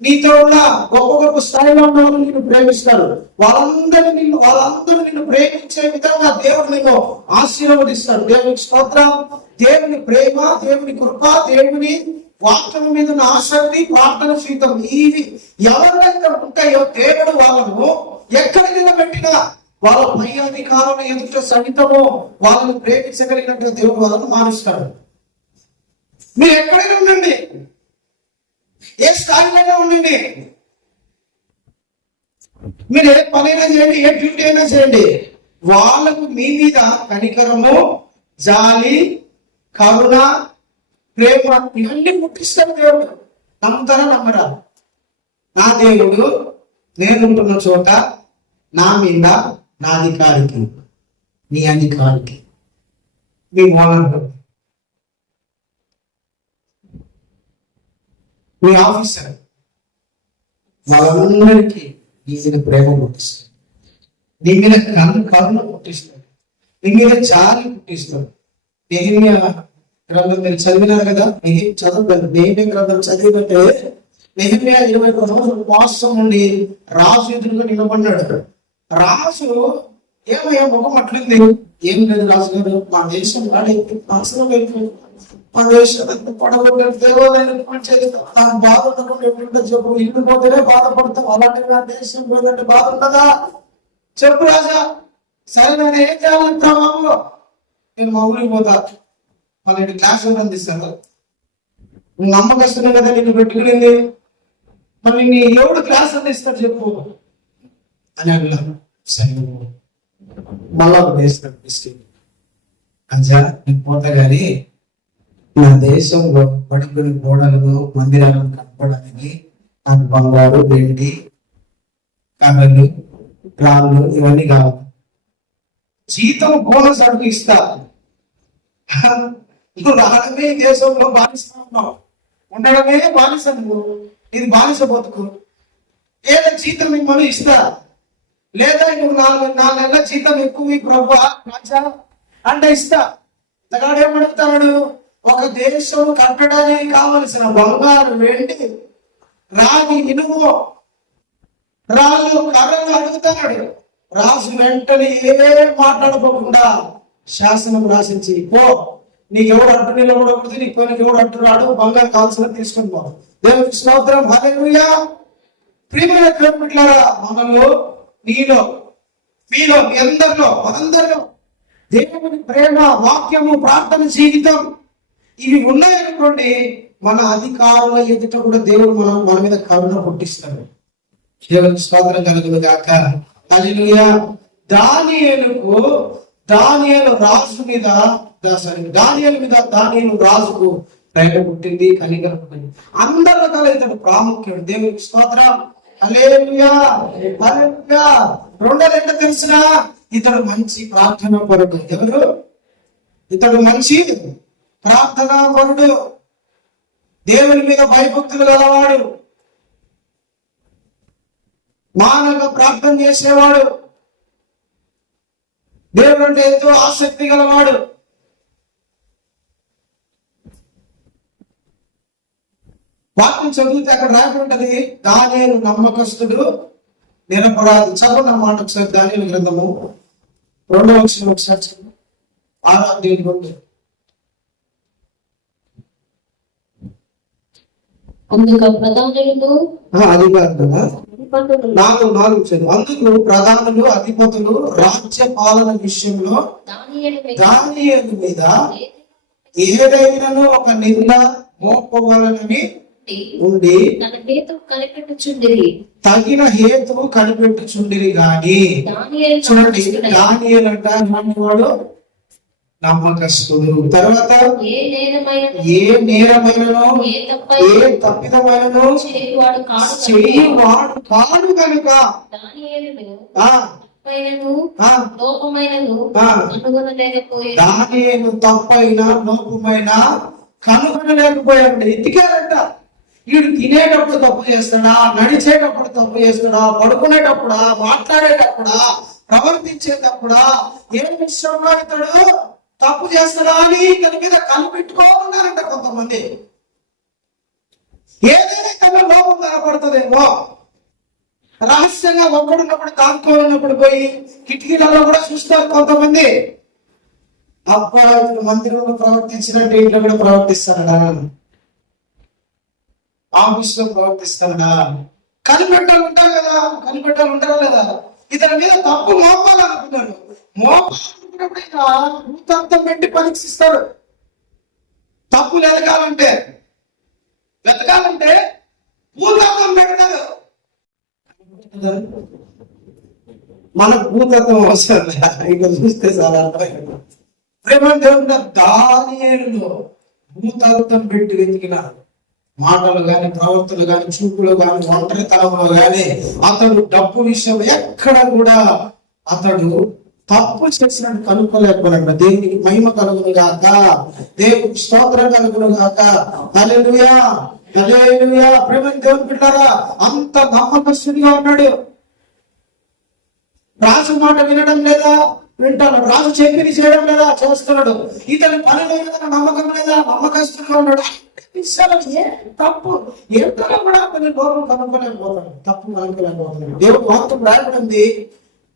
నీతో ఉన్న గొప్ప గొప్ప స్థాయిలో ఉన్న వాళ్ళు నిన్ను ప్రేమిస్తారు. వాళ్ళందరూ నిన్ను ప్రేమించే విధంగా దేవుడు నిన్ను ఆశీర్వదిస్తాడు. దేవునికి స్తోత్రం. దేవుని ప్రేమ, దేవుని కృప, దేవుని వాక్యం మీద ఉన్న ఆసక్తి, ప్రార్థన జీవితం, ఇవి ఎవరికైతే ఉంటాయో దేవుడు వాళ్ళను ఎక్కడ నిలబెట్టినా వాళ్ళ పై అధికారులు ఎదుట సహితము వాళ్ళని ప్రేమించగలిగినట్టు దేవుడు వాళ్ళను మారుస్తాడు. మీరు ఎక్కడైనా ఉండండి, ఏ స్థాయిలో ఉండండి, మీరు ఏ పనైనా చేయండి, ఏ డ్యూటీ అయినా చేయండి, వాళ్ళకు మీ మీద కనికరము, జాలి, కరుణ, ప్రేమ ఇవన్నీ పుట్టిస్తాడు దేవుడు. నమ్ముతారా నమ్మరా? నా దేవుడు నేనుంటున్న చోట నా మీద, నా అధికారికి, నీ అధికారికి, మీ ఓనర్, మీ ఆఫీసర్, వాళ్ళందరికీ నీ మీద ప్రేమ పుట్టిస్తాడు, నీ మీద కరుణ పుట్టిస్తాడు, నీ మీద జాలి పుట్టిస్తాడు. నెహెమ్యా గ్రంథం మీరు చదివినారు కదా, చదవద్దు. నెహెమ్యా గ్రంథం చదివినట్టే నెహెమ్యా 21 రోజులు ఉపవాసం ఉండి రాజు ఎదురుగా నిలబడ్డాడు. రాజు ఏమయ్యా ముఖం అట్లుంది? ఏం లేదు రాజు గారు, మా దేశం నాశనం అయిపోయింది, మా దేశం ఎంత పడగొట్టారు, దేవాలయాన్ని చేస్తాం, నాకు బాధ ఉండకుండా చెప్పు. ఇల్లు పోతేనే బాధపడతాం, అలాంటి నా దేశం పోయిందంటే బాధ ఉండదా? చెప్పు రాజా. సరే నేను ఏం చేయాలంటా బాబు? నేను మా ఊరికి పోతా, వాళ్ళ క్లాస్ అందిస్తాను. నమ్మకస్తున్నా కదా నిన్ను పెట్టుకునింది, మరి నీ ఎవడు క్లాస్ అందిస్తాడు చెప్పు అని అన్నాను. సరే మళ్ళా వేస్తాడు డిస్ట్రిక్ట్. అజా నేను పోతా గాని నా దేశంలో బడుగుని గోడలను, మందిరాలను కనపడానికి నాకు బంగారు, వెండి, కర్రలు, రాళ్ళు ఇవన్నీ కావాలి. జీతం బోనస్ అడుగు ఇస్తా. నువ్వు రావడమే దేశంలో బానిస ఉన్నావు, ఉండడమే బానిస. నువ్వు ఇది బానిస బతుకు. ఏదో జీతం మిమ్మల్ని ఇస్తా, లేదా నువ్వు 4 నెలల జీతం ఎక్కువ ప్రభా రాజా అంటే ఇస్తా. తగాడు ఏమడుగుతాడు? ఒక దేశం కట్టడానికి కావలసిన బంగారు, వెండి, రాగి, ఇనుము, రాళ్ళు, కర్రలు అడుగుతాడు. రాజు వెంటనే ఏం మాట్లాడుకోకుండా శాసనం రాసించి, పో, నీకు ఎవడు అడ్డు నిలబడకూడదు, నీకు పోయినకి ఎవడు అడ్డు రాడు, బంగారు కావాల్సిన తీసుకొని పో. దేవునికి స్తోత్రం. హల్లెలూయా. ప్రియమైన దేవుని బిడ్డలారా, మనలో, నీలో, మీలో, మీ అందరిలో దేవుని ప్రేమ, వాక్యము, ప్రార్థన జీవితం ఇవి ఉన్నాయనుకోండి, మన అధికారుల ఎదుట కూడా దేవుడు మన మీద కరుణ పుట్టిస్తాడు. దేవునికి స్తోత్రం కలుగును గాక. హల్లెలూయా. దానియేలు రాజు మీద, దానియేలు రాజుకు ప్రేమ పుట్టింది, కనికరం పుట్టింది. అందరి రకాల ఇతడు ప్రాముఖ్యుడు. దేవునికి స్తోత్రం. హల్లెలూయా. హల్లెలూయా. రెండోది ఏంటో తెలిసిన, ఇతడు మంచి ప్రార్థనా పరుడు. ఎవరు? ఇతడు మంచి ప్రార్థనా పరుడు, దేవుని మీద భయభక్తులు గలవాడు, మానవ ప్రార్థన చేసేవాడు, దేవుడు అంటే ఎంతో ఆసక్తి గలవాడు. వాక్యం చదివితే అక్కడ రాయబడి ఉంటది, దానియేలు నమ్మకస్తుడు, నిరపరాధి. చదువు మాట ఒకసారి దానియేలు గ్రంథము 2వ వచనం ఒకసారి చదువు. 6వ అధ్యాయం. అందుకు ప్రధానులు అది కాదు కదా, అధిపతులు నాలుగు చదువు. అందుకు ప్రధానులు అధిపతులు రాజ్య పాలన విషయంలో దానియేలు మీద ఏదైనాను ఒక నింద మోపవాలని ఉండి తగిన హేతువు కనిపెట్టుచుండిరి గాని. చూడండి, దానియేలు అంట వాడు నమ్మకస్తుడు. తర్వాత ఏ నేరమైనను ఏ తప్పిదమైనను చేయువాడు కాడు కనుక దానియేలు తప్పైన లోపమైన కనుగొనలేకపోయాడు. ఎత్తికారంట. వీడు తినేటప్పుడు తప్పు చేస్తాడా, నడిచేటప్పుడు తప్పు చేస్తాడా, పడుకునేటప్పుడా, మాట్లాడేటప్పుడా, ప్రవర్తించేటప్పుడా, ఏ విషయంలో ఇతడు తప్పు చేస్తాడా అని దాని మీద కనిపెట్టుకోకున్నారంట కొంతమంది. ఏదైనా కన్నా లోపం కనపడుతుందేమో, రహస్యంగా ఒక్కడున్నప్పుడు దాక్కోన్నప్పుడు పోయి కిటికీలలో కూడా చూస్తారు కొంతమంది. అబ్బా ఇతను మందిరంలో ప్రవర్తించినట్టు ఇంట్లో కూడా ప్రవర్తిస్తాడా, ఆఫీస్ లో ప్రవర్తిస్తాడా, కనిపెట్టాలు ఉంటారు కదా, కనిపెట్టాలు ఉంటారా లేదా, ఇతని మీద తప్పు మోపాలనుకున్నాడు. మోపాలనుకున్నప్పుడు ఇక భూతాంతం పెట్టి పరీక్షిస్తాడు. తప్పులు వెతకాలంటే భూతాంతం పెడతాడు. మన భూతత్వం అవసరం ఇక చూస్తే చాలా అర్థమైంది. ప్రేమ దేవుడు దానియేలులో భూతత్వం పెట్టి వెతికినాడు. మాటలు గాని, ప్రవర్తనలు గాని, చూపులు గాని, ఒంటరితనంలో గాని, అతడు డబ్బు విషయం ఎక్కడ కూడా అతడు తప్పు చేసినట్టు కనుక్కోలేకపోయాడు. దేవునికి మహిమ కలుగును గాక, దేవునికి స్తోత్రం కలుగును గాక. హల్లెలూయా, హల్లెలూయా. ప్రేమ దేవుని బిడ్డలారా, అంత నమ్మకస్తుడిగా ఉన్నాడు. రాజు మాట వినడం లేదా, వింటాడు. రాజు చెప్పిని చేయడం లేదా, చేస్తున్నాడు. ఇతని పనిలో ఏదైనా నమ్మకం లేదా, నమ్మకస్తుడిగా ఉన్నాడు. తప్పు ఎంతలో కూడా అతని లోపం కనుక్కోలేకపోతాడు, తప్పు కనుక్కోలేకపోతున్నాడు. దేవుడు వాక్యం రాయబడింది.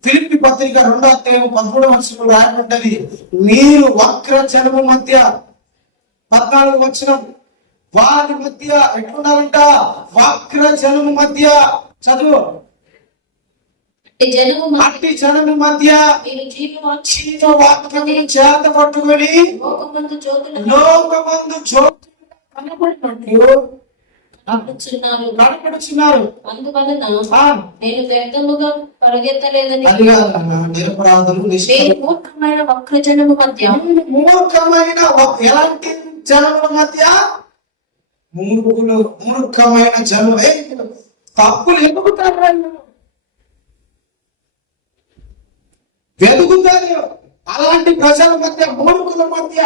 ఫిలిప్పీ పత్రిక 2:13 రాయబడ్డది. మీరు వక్ర జనము మధ్య 14 వచనం, వారి మధ్య ఎట్లున్నారంట, వక్ర జనము మధ్య. చదువు. అట్టి జనము మధ్య వాక్యమును చేత పట్టుకొని లోకమందు జ్యోతులు కనపడుతున్నారు. అందువలన నేను వ్యర్థముగా పరిగెత్తలేదని నిరపరాధులు మూర్ఖమైన వక్రజనము మధ్య, మూర్ఖమైన ఎలాంటి జనముల మధ్య, మూర్ఖమైన జనమే తప్పులు వెతుకుతారు. అలాంటి ప్రజల మధ్య, మూర్ఖుల మధ్య,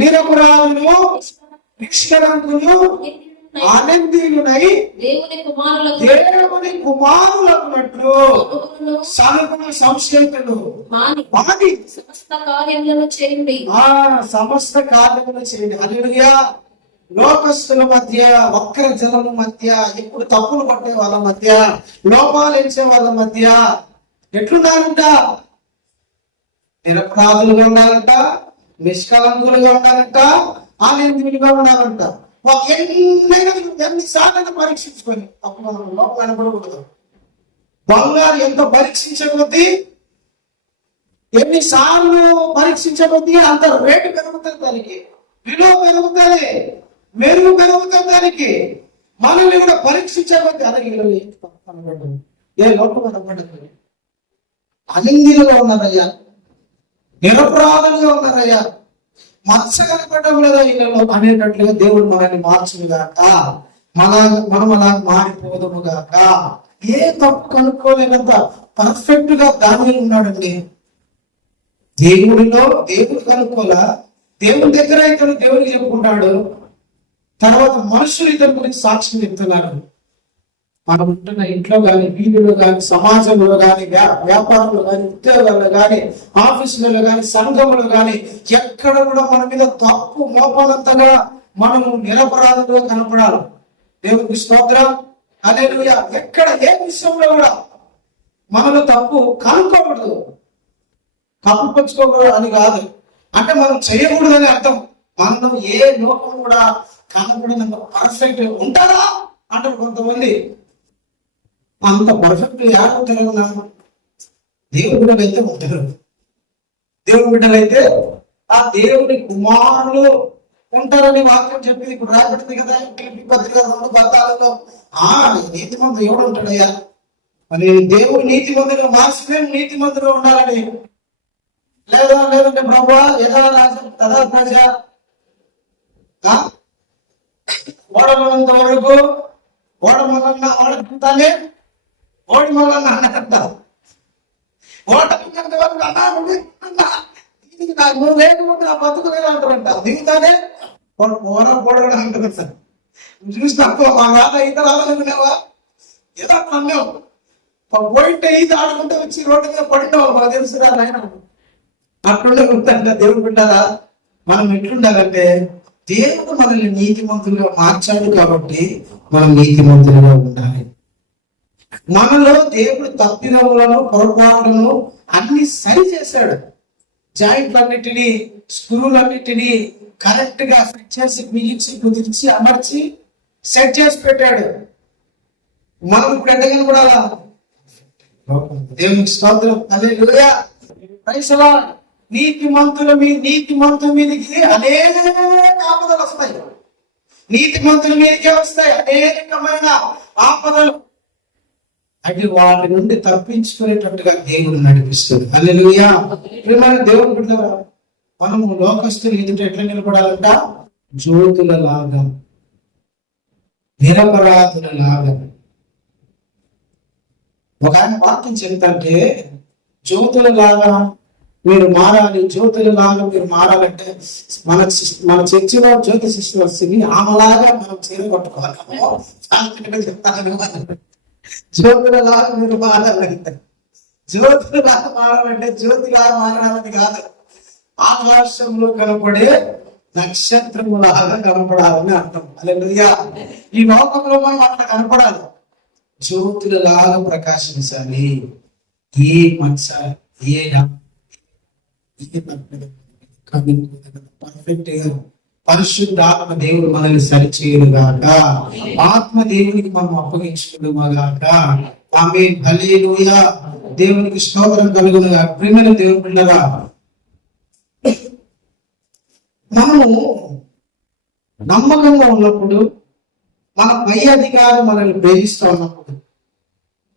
నిరపరాధులు, నిష్కలంకులు, ఆనందీయులై దేవుని కుమారులకున్నట్లు సనుగుణ సంశయితులు మాది సమస్త కార్యములను చేయండి. హల్లెలూయా. లోకస్తుల మధ్య, వక్ర జనుల మధ్య, ఇప్పుడు తప్పులు పట్టే వాళ్ళ మధ్య, లోపాలు ఎంచే వాళ్ళ మధ్య ఎట్లున్నారంట, నిరపరాధులుగా ఉండాలంట, నిష్కలంకులుగా ఉండాలంట, ఆనందీయులుగా ఉండాలంట. ఎన్నిసార్లు పరీక్షించుకొని అప్పుడు మనం లోపల కనపడకూడదు. బంగారు ఎంత పరీక్షించకొద్ది, ఎన్నిసార్లు పరీక్షించకొద్ది అంత రేటు పెరుగుతుంది, దానికి విలువ పెరుగుతుంది, మెరుగు పెరుగుతుంది దానికి. మనల్ని కూడా పరీక్షించకొద్ది అలాగే ఏ లోపల కనపడదు. అనిందిలుగా ఉన్నారయ్యా, నిరపరాధులుగా ఉన్నారయ్యా, మత్స కనపడడం లేదా ఇళ్ళలో అనేటట్లుగా దేవుడు మనల్ని మార్చుగాక, మనం అలా మారిపోదుము గాక. ఏ తప్పు కనుక్కోలేనంత పర్ఫెక్ట్ గా దానిలో ఉన్నాడండి. దేవుడిలో దేవుడు కనుక్కోలా, దేవుడి దగ్గర ఇతను దేవుడికి చెప్పుకుంటాడు. తర్వాత మనుషులు ఇతని గురించి సాక్ష్యం చెప్తున్నారు. మనం ఉంటున్న ఇంట్లో కానీ, వీధిలో కానీ, సమాజంలో కానీ, వ్యాపారంలో కానీ, ఉద్యోగాల్లో కానీ, ఆఫీసులలో కానీ, సంఘంలో కానీ, ఎక్కడ కూడా మన మీద తప్పు మోపనంతగా మనము నిరపరాధంగా కనపడాలి. దేవునికి స్తోత్రం, హల్లెలూయా. ఎక్కడ ఏ విషయంలో కూడా మనలో తప్పు కనుక్కోకూడదు, తప్పు పంచుకోకూడదు అని కాదు, అంటే మనం చేయకూడదని అర్థం. మనలో ఏ లోపం కూడా కనపడినంత పర్ఫెక్ట్ ఉంటారా అంటారు కొంతమంది. అంత పర్ఫెక్ట్ ఉంటారన్నా దేవుడి బిడ్డలు అయితే ఉంటారు. దేవుడి బిడ్డలు అయితే ఆ దేవుడి కుమారులు ఉంటారని వాక్యం చెప్పింది. ఇప్పుడు రాబట్టింది కదా ఫిలిప్పీ పత్రిక 2:14 నీతిమంతుడు ఎవడు ఉంటాడయ్యా? మరి దేవుడు నీతిమంతులుగా మార్చితే నీతిమంతులుగా ఉండాలని లేదంటే ప్రభు యథా రాజ తదా ప్రజ ఓడమన్నంత వరకు ఓడమల్లన్న ఓడతానే ఓడి మల్లన్న అన్నట్ట ఓడమన్నంత వరకు అన్నా నువ్వు లేకపోతే నా బతుకులేదు అంటారంట. దిగుతానే కూడా అంటారు సార్. చూసి తక్కువ మా రాత ఈత రావాలనుకునేవా ఏదో అన్నావు పోయింటే ఈత ఆడుకుంటే వచ్చి రోడ్డు మీద పడినావు మాకు తెలుసు కదా ఆయన. అట్లుండే ఉందంట దేవుడు బిడ్డారా. మనం ఎట్లుండాలంటే దేవుడు మనల్ని నీతిమంతులుగా మార్చాడు కాబట్టి మనం నీతిమంతులుగా ఉండాలి. మనలో దేవుడు తప్పిదములను పొరపాట్లను అన్ని సరి చేశాడు. జాయింట్లన్నిటినీ స్క్రూలన్నిటినీ కరెక్ట్ గా ఫిట్ చేసి బిగించి కుదిర్చి అమర్చి సెట్ చేసి పెట్టాడు. మనం ఇప్పుడు ఎట్టగని కూడా దేవునికి స్తోత్రం. హల్లెలూయా. Praise the lord. నీతిమంతుల మీదకి అనేక ఆపదలు వస్తాయి. నీతిమంతుల మీదకే వస్తాయి అనేకమైన ఆపదలు. అది వాటి నుండి తప్పించుకునేటట్టుగా దేవుడు నడిపిస్తుంది. హల్లెలూయా. ప్రియమైన దేవుని బిడ్డలారా, మనము లోకస్తులు ఎదుట ఎట్లా నిలబడాలంట? జ్యోతుల లాగా, నిరపరాధుల లాగా. ఒక ఆయన వాక్యం చెబుతాంటే జ్యోతుల లాగా మీరు మారాలి, జ్యోతుల లాగా మీరు మారాలంటే మన చర్చిలో జ్యోతి శిష్యులు వస్తుంది, ఆమెలాగా మనం చేరగొట్టుకోవాలి. జ్యోతులలాగా మీరు మారాలంటే జ్యోతులలాగా మారాలంటే జ్యోతిలాగా మారాలని కాదు, ఆకాశంలో కనపడే నక్షత్రములాగా కనపడాలని అర్థం. హల్లెలూయా. ఈ లోకంలో మనం అట్లా కనపడాలి, జ్యోతులలాగా ప్రకాశించాలి. ఏ మచ్చ ఏ పర్ఫెక్ట్ గా పరిశుద్ధ ఆత్మ దేవుడు మనల్ని సరిచేయుగాక. ఆత్మ దేవునికి మనం అప్పగించుకున్నాగాక. ఆమేన్. హల్లెలూయా. దేవునికి స్తోత్రం కలుగునుగా. ప్రియమైన దేవుని బిడ్డలారా, మనము నమ్మకంగా ఉన్నప్పుడు, మన పై అధికారి మనల్ని ప్రేమిస్తూ ఉన్నప్పుడు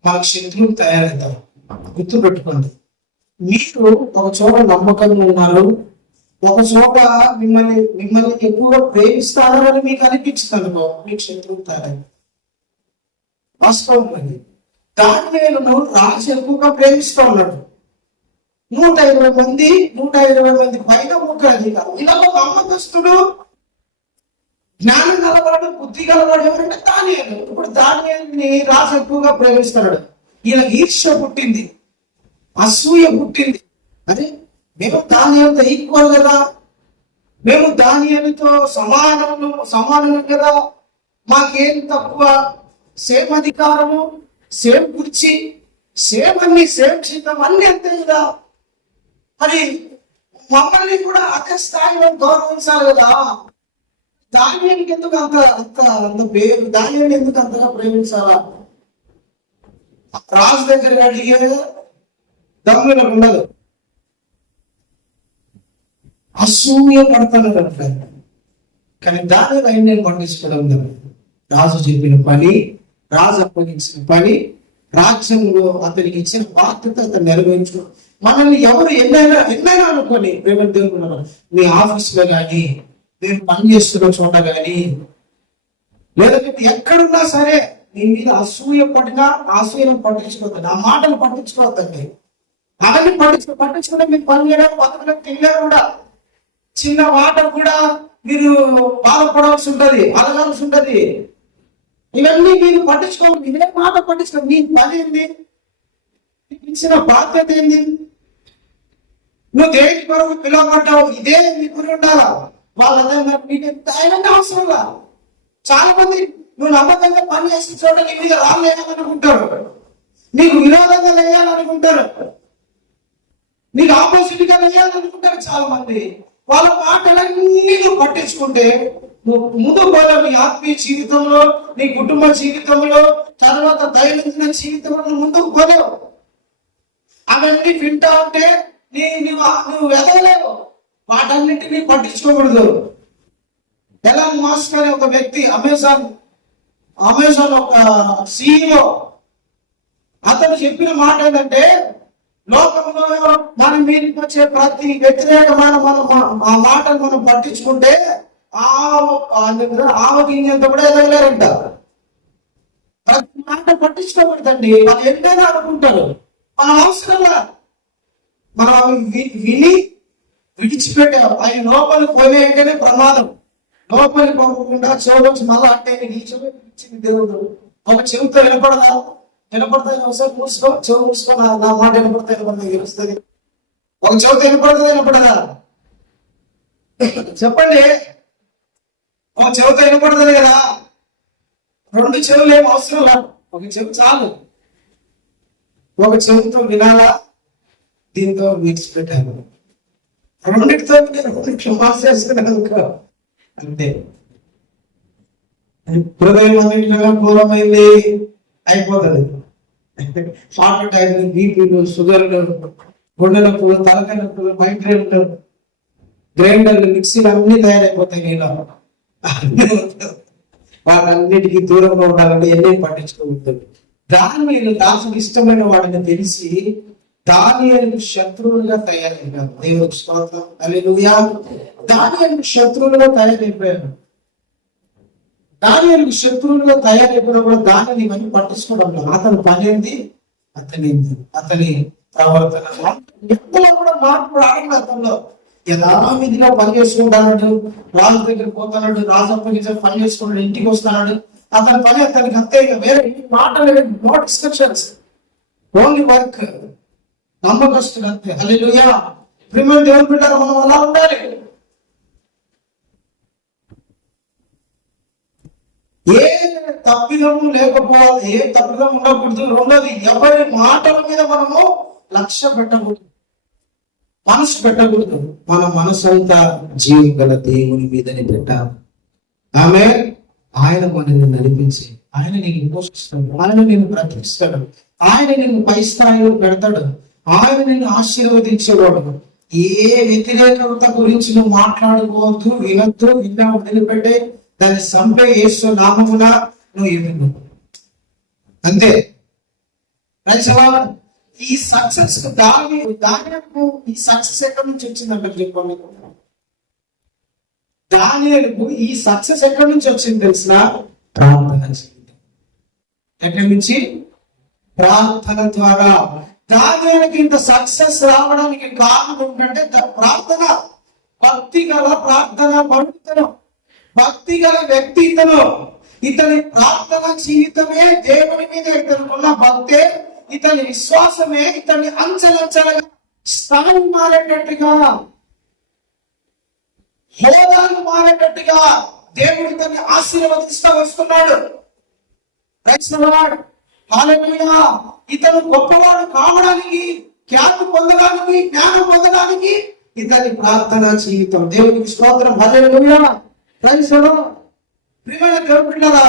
మనకు శత్రువులు తయారవుతారు. గుర్తు పెట్టుకోండి. మీరు ఒక చోట నమ్మకంగా ఉన్నారు, ఒక చోట మిమ్మల్ని ఎక్కువగా ప్రేమిస్తారని మీకు అనిపించింది, మీకు శత్రువు తయారవుతారు. వాస్తవం అది. దానియేలును రాజు ఎక్కువగా ప్రేమిస్తూ ఉన్నాడు. 120 మంది పైన ముఖ్య అధికారులు. ఇలా నమ్మకస్తుడు, జ్ఞానం గలవాడు, బుద్ధి గలవాడు ఎవరంటే దానియేలు. ఇప్పుడు దానియేలుని రాజు ఎక్కువగా ప్రేమిస్తున్నాడు. ఈయన ఈర్ష్య పుట్టింది, అసూయ పుట్టింది. అదే మేము దానియేలుతో ఈక్వల్ కదా, మేము దానియేలుతో సమానం కదా, మాకేం తక్కువ, సేమ్ అధికారము, సేమ్ కుర్చీ, సేమ్ అన్ని, సేమ్ జీతం అన్ని అంతే కదా, మరి మమ్మల్ని కూడా అదే స్థాయిలో గౌరవించాలి కదా. దానియేలుకి ఎందుకు అంత పేరు, దానియేలు ఎందుకు అంతగా ప్రేమించాలా? రాజు దగ్గర అడిగే దమ్ములు ఉండదు, అసూయ పడతాను అంటారు. కానీ దానియేలు ఆయన పండించుకోవడం, రాజు చెప్పిన పని, రాజు అప్పగించిన పని, రాజ్యంలో అతనికి ఇచ్చిన బాధ్యత అతను నెరవేర్చు. మనల్ని ఎవరు ఎన్నైనా అనుకోని, మీ ఆఫీసులో కానీ, మేము పనిచేస్తున్న చోట కానీ, లేదంటే ఎక్కడున్నా సరే నీ మీద అసూయ పడినా అసూయను పట్టించుకోవద్దండి, ఆ మాటలు పట్టించుకోవద్దండి. అవన్నీ పట్టించుకుంటే మీరు పని చేయడం, బతకడం తెలియదు కూడా. చిన్న మాట కూడా మీరు బాధపడాల్సి ఉంటది, అడగాల్సి ఉంటది. ఇవన్నీ మీరు పట్టించుకోవాలి. ఇదే మాట పట్టించుకోండి. నీ పని ఏంది, ఇచ్చిన బాధ్యత ఏంది, నువ్వు దేని కొరకు పిలువబడ్డావు, ఇదే నీ గురి ఉండాలా. వాళ్ళందరూ నీకు ఆయన అవసరంగా. చాలా మంది నువ్వు నమ్మకంగా పని చేసిన చోట నీ మీద రాళ్ళు వేయాలనుకుంటారు, నీకు విరోధంగా వేయాలనుకుంటారు, నీకు ఆపోజిట్ గా వేయాలనుకుంటారు చాలా మంది. వాళ్ళ మాటలన్నీ నువ్వు పట్టించుకుంటే నువ్వు ముందుకు పోలేవు. నీ ఆత్మీయ జీవితంలో, నీ కుటుంబ జీవితంలో, తర్వాత దైనందిన జీవితంలో నువ్వు ముందుకు పోలేవు. అవన్నీ వింటా ఉంటే నువ్వు ఎదగలేవు. వాటన్నిటినీ పట్టించుకోకూడదు. ఎలాన్ మస్క్ అనే ఒక వ్యక్తి, అమెజాన్ ఒక CEO, అతను చెప్పిన మాట ఏంటంటే, లోకంలో మనం మీదకి వచ్చే ప్రతి వ్యతిరేకమైన ఆ మాటను మనం పట్టించుకుంటే ఆవగింజంత కూడా ఎదగలేరంట. ప్రతి మాట పట్టించుకోకూడదండి. వాళ్ళు ఎన్నైనా అనుకుంటారు, మనం అవసరంగా మనం అవి విని విడిచిపెట్టే ఆయన లోపలికి పోయేంటేనే ప్రమాదం. లోపలికి పోకుండా చెవులోంచి మళ్ళా అంటే ఇచ్చింది దేవుడు. ఒక చెవితో వినపడతాయి ఒకసారి మూసుకో, చెవు మూసుకో, నా మాట వినపడతాయి తెలుస్తుంది. ఒక చెవితో వినపడదా? చెప్పండి. ఒక చెవితో వినపడుతుంది కదా. 2 చెవులు ఏం అవసరం లేదు, ఒక చెవి చాలు. ఒక చెవితో వినాలా, దీంతో విడిచిపెట్టాను. రెండింటితో మార్చేసుకున్నాను అంతే. హృదయం అన్నింటిగా పూర్వమైంది అయిపోతుంది. హార్ట్ అటాక్, బీపీలు, షుగర్లు, గుండె నొప్పులు, తలకాయ నొప్పులు, మైగ్రేన్లు, గ్రైండర్లు, మిక్సీలు అన్ని తయారైపోతాయి నీలో. వాటన్నిటికీ దూరంగా ఉండాలంటే ఎన్ని పట్టించుకోవద్దు. దానియేలు రాజుకు ఇష్టమైన వాడిని తెలిసి దానియేలుకు శత్రువులుగా తయారైపోయారు. దేవునికి స్తోత్రం, హల్లెలూయా. దానియేలుకు శత్రువులుగా తయారైపోయారు. దానియేలుకు శత్రువులుగా తయారైపోయినా కూడా దానిని ఇవన్నీ పట్టించుకోవడం లేదు. అతని పని ఏంది, అతని ప్రవర్తన ఎంతలో కూడా మార్పు రావడం. అతనిలో యథావిధిగా పని చేసుకుంటాడు. రాజు దగ్గర పోతున్నాడు, రాజు అప్పగించే పని చేసుకున్నాడు, ఇంటికి వస్తున్నాడు. అతని పని అతనికి అంతే, వేరే మాటలు, నో డిస్కషన్స్, ఓన్లీ వర్క్. నమ్మకస్తుడు అంతే. హల్లెలూయా. ప్రియమైన దేవుని బిడ్డలారా, మనం అలా ఉండాలి. ఏ తప్పిదము లేకపోవాలి, ఏ తప్పిదం ఉండకూడదు. రెండోది, ఎవరి మాటల మీద మనము లక్ష్య పెట్టకూడదు, మనసు పెట్టకూడదు. మన మనసు అంతా జీవం గల దేవుని మీదని పెట్టాలి. ఆమె ఆయన మనల్ని నడిపించి, ఆయన నీకు పోషిస్తాడు, ఆయన నిన్ను బ్రతికిస్తాడు, ఆయన నిన్ను పై స్థాయిలో పెడతాడు, ఆయన నిన్ను ఆశీర్వదించేవాడు. ఏ వ్యతిరేకత గురించి నువ్వు మాట్లాడుకోవద్దు, వినొద్దు. విన్నా వదిలిపెట్టే, దాన్ని సంపే యేసు నామమున నువ్వు విను అంతే. ఈ సక్సెస్ దానియేలుకు ఈ సక్సెస్ ఎక్కడి నుంచి వచ్చిందంటే చెప్పండి. దానియేలుకు ఈ సక్సెస్ ఎక్కడి నుంచి వచ్చింది తెలిసిన? ప్రార్థన జీవితం. ఎక్కడి నుంచి? ప్రార్థన ద్వారా. దానియేలుకి ఇంత సక్సెస్ రావడానికి కారణం ఏంటంటే ప్రార్థన. భక్తి గల ప్రార్థన పడుతున్నా, భక్తి గల వ్యక్తి ఇతని ప్రార్థన జీవితమే దేవుని మీద ఇతనుకున్న భక్తే, ఇతని విశ్వాసమే ఇతని అంచెలంచెలుగా స్థానం మారేటట్టుగా, హోదాలు మారేటట్టుగా దేవుడు ఇతన్ని ఆశీర్వదిస్తూ వస్తున్నాడు. హల్లెలూయా. ఇతను గొప్పవాడు కావడానికి, ఖ్యాతి పొందడానికి, జ్ఞానం పొందడానికి ఇతని ప్రార్థన జీవితం. దేవునికి స్తోత్రం, హల్లెలూయా. ప్రియమైన దేవుని బిడ్డలారా,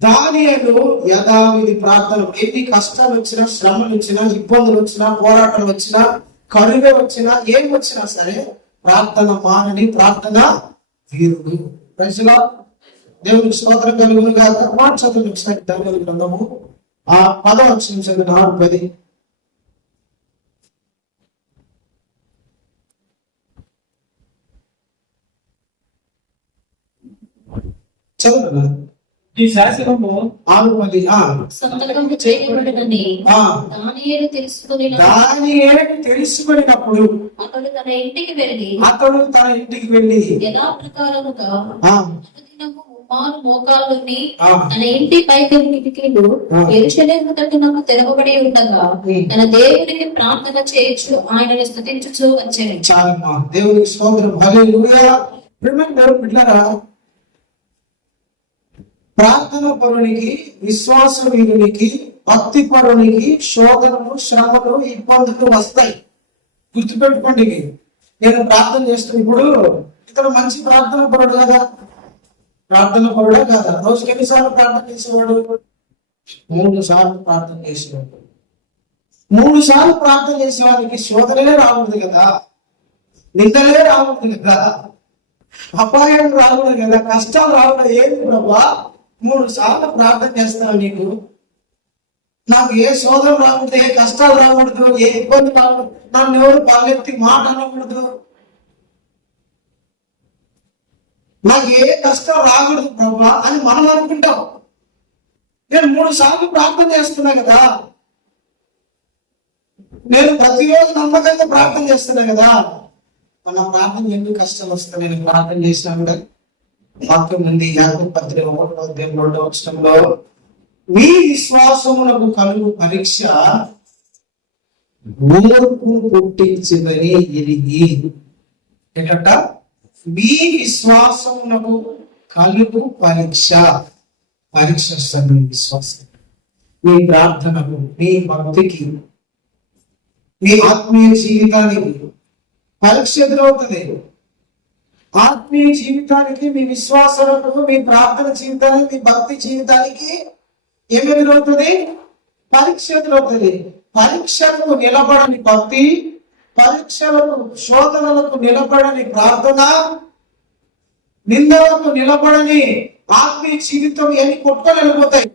దానియేలు యథావిధి ప్రార్థన. ఎన్ని కష్టాలు వచ్చినా, శ్రమలు వచ్చినా, ఇబ్బందులు వచ్చినా, పోరాటాలు వచ్చినా, కరువు వచ్చినా, ఏం వచ్చినా సరే ప్రార్థన మానని ప్రార్థన వీరుడు. ప్రజలా దేవునికి స్తోత్రం కలుగును గాక. మాట చదువు ఒకసారి దానియేలు గ్రంథము 10వ వచనం చదువు, 4-10. చదువు. ఈ శాసనము 6-10. సంతకము చేయబడినని దానియేలు తెలుసుకున్నప్పుడు అతడు తన ఇంటికి వెళ్ళి యథాప్రకారముగా మోకాళ్ళుని తన ఇంటి పైకి కిటికీలు యెరూషలేము తట్టునకు తెరవబడి ఉండగా తన దేవునికి ప్రార్థన చేయొచ్చు, ఆయనను స్తుతించుచు వచ్చాడు. చాలమ్మా, దేవునికి స్తోత్రం, హల్లెలూయా. బిడ్డలారా, ప్రార్థన పరునికి, విశ్వాస వీరునికి, భక్తి పరునికి శోధనలు, శ్రమలు, ఇబ్బందులు వస్తాయి. గుర్తుపెట్టుకోండి. నేను ప్రార్థన చేస్తున్నా, ఇప్పుడు ఇతడు మంచి ప్రార్థన పరుడు కదా, ప్రార్థన పరుడా కాదా? రోజుకి ఎన్నిసార్లు ప్రార్థన చేసేవాడు? 3 సార్లు ప్రార్థన చేసేవాడు. 3 సార్లు ప్రార్థన చేసేవాడికి శోధనలే రాకూడదు కదా, నిందలే రాకూడదు కదా, అపాయం రాకూడదు కదా, కష్టాలు రాకూడదు. ఏంటి ప్రభా 3 సార్లు ప్రార్థన చేస్తాను నీకు, నాకు ఏ శోధన రాకూడదు, ఏ కష్టాలు రాకూడదు, ఏ ఇబ్బంది రాకూడదు, నన్ను ఎవరు పల్లెత్తి మాట అనకూడదు, నాకు ఏ కష్టం రాకూడదు ప్రభా అని మనం అనుకుంటాం. నేను 3 సార్లు ప్రార్థన చేస్తున్నా కదా, నేను ప్రతిరోజు నమ్మకంగా ప్రార్థన చేస్తున్నా కదా, మన ప్రార్థన ఎందుకు కష్టాలు వస్తాయి? నేను ప్రార్థన చేసినా కూడా వాక్యం నుండి యాకోబు పత్రిక 1:2 మీ విశ్వాసమునకు కలుగు పరీక్ష ఓర్పు పుట్టించిందని ఎరిగి. ఏంటంట? మీ విశ్వాసమునకు కలుగు పరీక్ష. పరీక్ష వస్తుంది మీ విశ్వాసం, మీ ప్రార్థనకు, మీ భక్తికి, మీ ఆత్మీయ జీవితానికి పరీక్ష ఎదురవుతుంది. ఆత్మీయ జీవితానికి, మీ విశ్వాసాలకు, మీ ప్రార్థన జీవితానికి, మీ భక్తి జీవితానికి ఏమి ఎదురవుతుంది? పరీక్ష ఎదురవుతుంది. పరీక్షలకు నిలబడని భక్తి, పరీక్షలకు శోధనలకు నిలబడని ప్రార్థన, నిందలకు నిలబడని ఆత్మీయ జీవితం ఎన్ని కొట్టుకొని వెళ్ళిపోతాయి.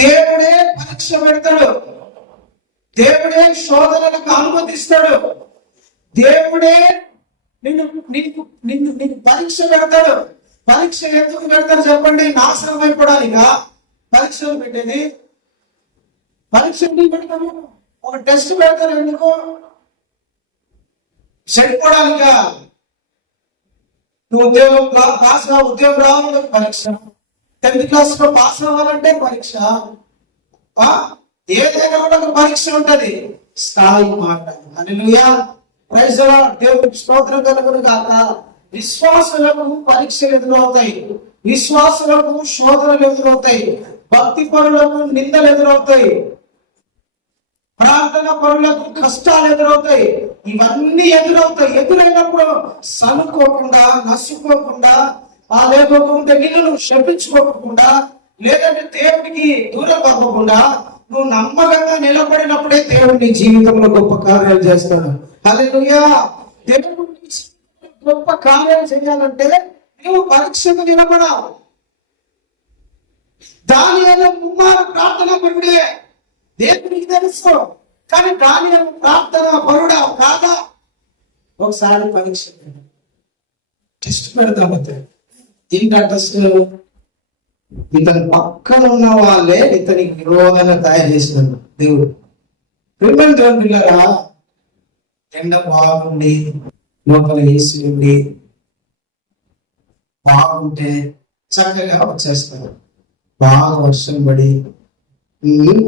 దేవుడే పరీక్ష పెడతాడు, దేవుడే శోధనలకు అనుమతిస్తాడు, దేవుడే నిన్ను నిన్ను నిన్ను నిన్ను పరీక్ష పెడతాడు. పరీక్ష ఎందుకు పెడతారు చెప్పండి? నాశనం అయిపోవడానికా పరీక్షలు పెట్టేది? పరీక్ష ఎందుకు పెడతారు? ఒక టెస్ట్ పెడతారు ఎందుకు? చెడిపోవడానికా? నువ్వు ఉద్యోగం పాస్ గా ఉద్యోగం రావాలంటే పరీక్ష, 10th క్లాస్ లో పాస్ అవ్వాలంటే పరీక్ష, ఏదైనా కూడా ఒక పరీక్ష ఉంటది. స్థాయి మాట. హల్లెలూయా, ప్రైజ్ ది లార్డ్. దేవునికి స్తోత్రం కలుగును గాక. విశ్వాసులకు పరీక్షలు ఎదురవుతాయి, విశ్వాసులకు శోధనలు ఎదురవుతాయి, భక్తి పరులకు నిందలు ఎదురవుతాయి, ప్రార్థన పరులకు కష్టాలు ఎదురవుతాయి. ఇవన్నీ ఎదురవుతాయి. ఎదురైనప్పుడు సనుకోకుండా, నసుకోకుండా, లేకపోతే నిన్ను శపించుకోకుండా, లేదంటే దేవుడికి దూరం అవ్వకుండా నువ్వు నమ్మకంగా నిలబడినప్పుడే దేవుడు నీ జీవితంలో గొప్ప కార్యాలు చేస్తాడు. హల్లెలూయా. దేవుడు గొప్ప కార్యాలు చేయాలంటే నువ్వు పరీక్షకు నిలబడాలి. దానియేలు ముమ్మారు ప్రార్థన పరుడే, దేవుడికి తెలుసు. కానీ దానియేలు ప్రార్థన పరుడా కాదా? ఒకసారి పరీక్ష టెస్ట్ పెడతామంతే. ఏంటా టెస్ట్? ఇతని పక్కన ఉన్న వాళ్ళే ఇతనికి విరోధంగా తయారు చేసినాడు దేవుడు. పిల్లరా, ఎండ బాగుండి లోపల వేసి ఉండి బాగుంటే చక్కగా వచ్చేస్తారు. బాగా వర్షం పడి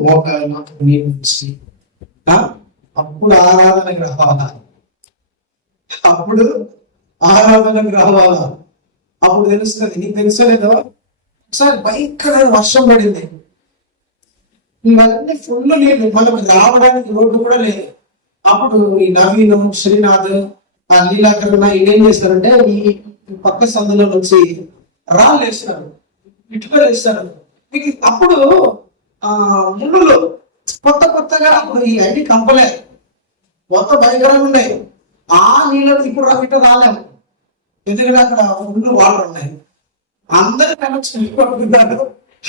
మోకాళ్ళ నీళ్ళు వచ్చి అప్పుడు ఆరాధనకు రావాలా? అప్పుడు ఆరాధనకు రావాలా? అప్పుడు తెలుస్తుంది. నీకు తెలుసలేదో, ఒకసారి భయంకరమైన వర్షం పడింది, ఇవన్నీ ఫుల్ నీళ్ళు, మనకు రావడానికి రోడ్డు కూడా లేదు. అప్పుడు ఈ నవీన్, శ్రీనాథ్, ఆ లీలాకరణ ఏం చేస్తారంటే ఈ పక్క సందులో నుంచి రాళ్ళు వేస్తారు, ఇటుకలు వేస్తారు. మీకు అప్పుడు ముళ్ళు కొత్తగా అప్పుడు ఈ అన్ని కంపలే కొత్త భయంకరంగా ఉన్నాయి. ఆ నీళ్ళు ఇప్పుడు ఇటు రాలేము, ఎందుకంటే అక్కడ ఫుల్ వాటర్ ఉన్నాయి. అందరూ కనెక్షన్ కొట్టుకుంటారు,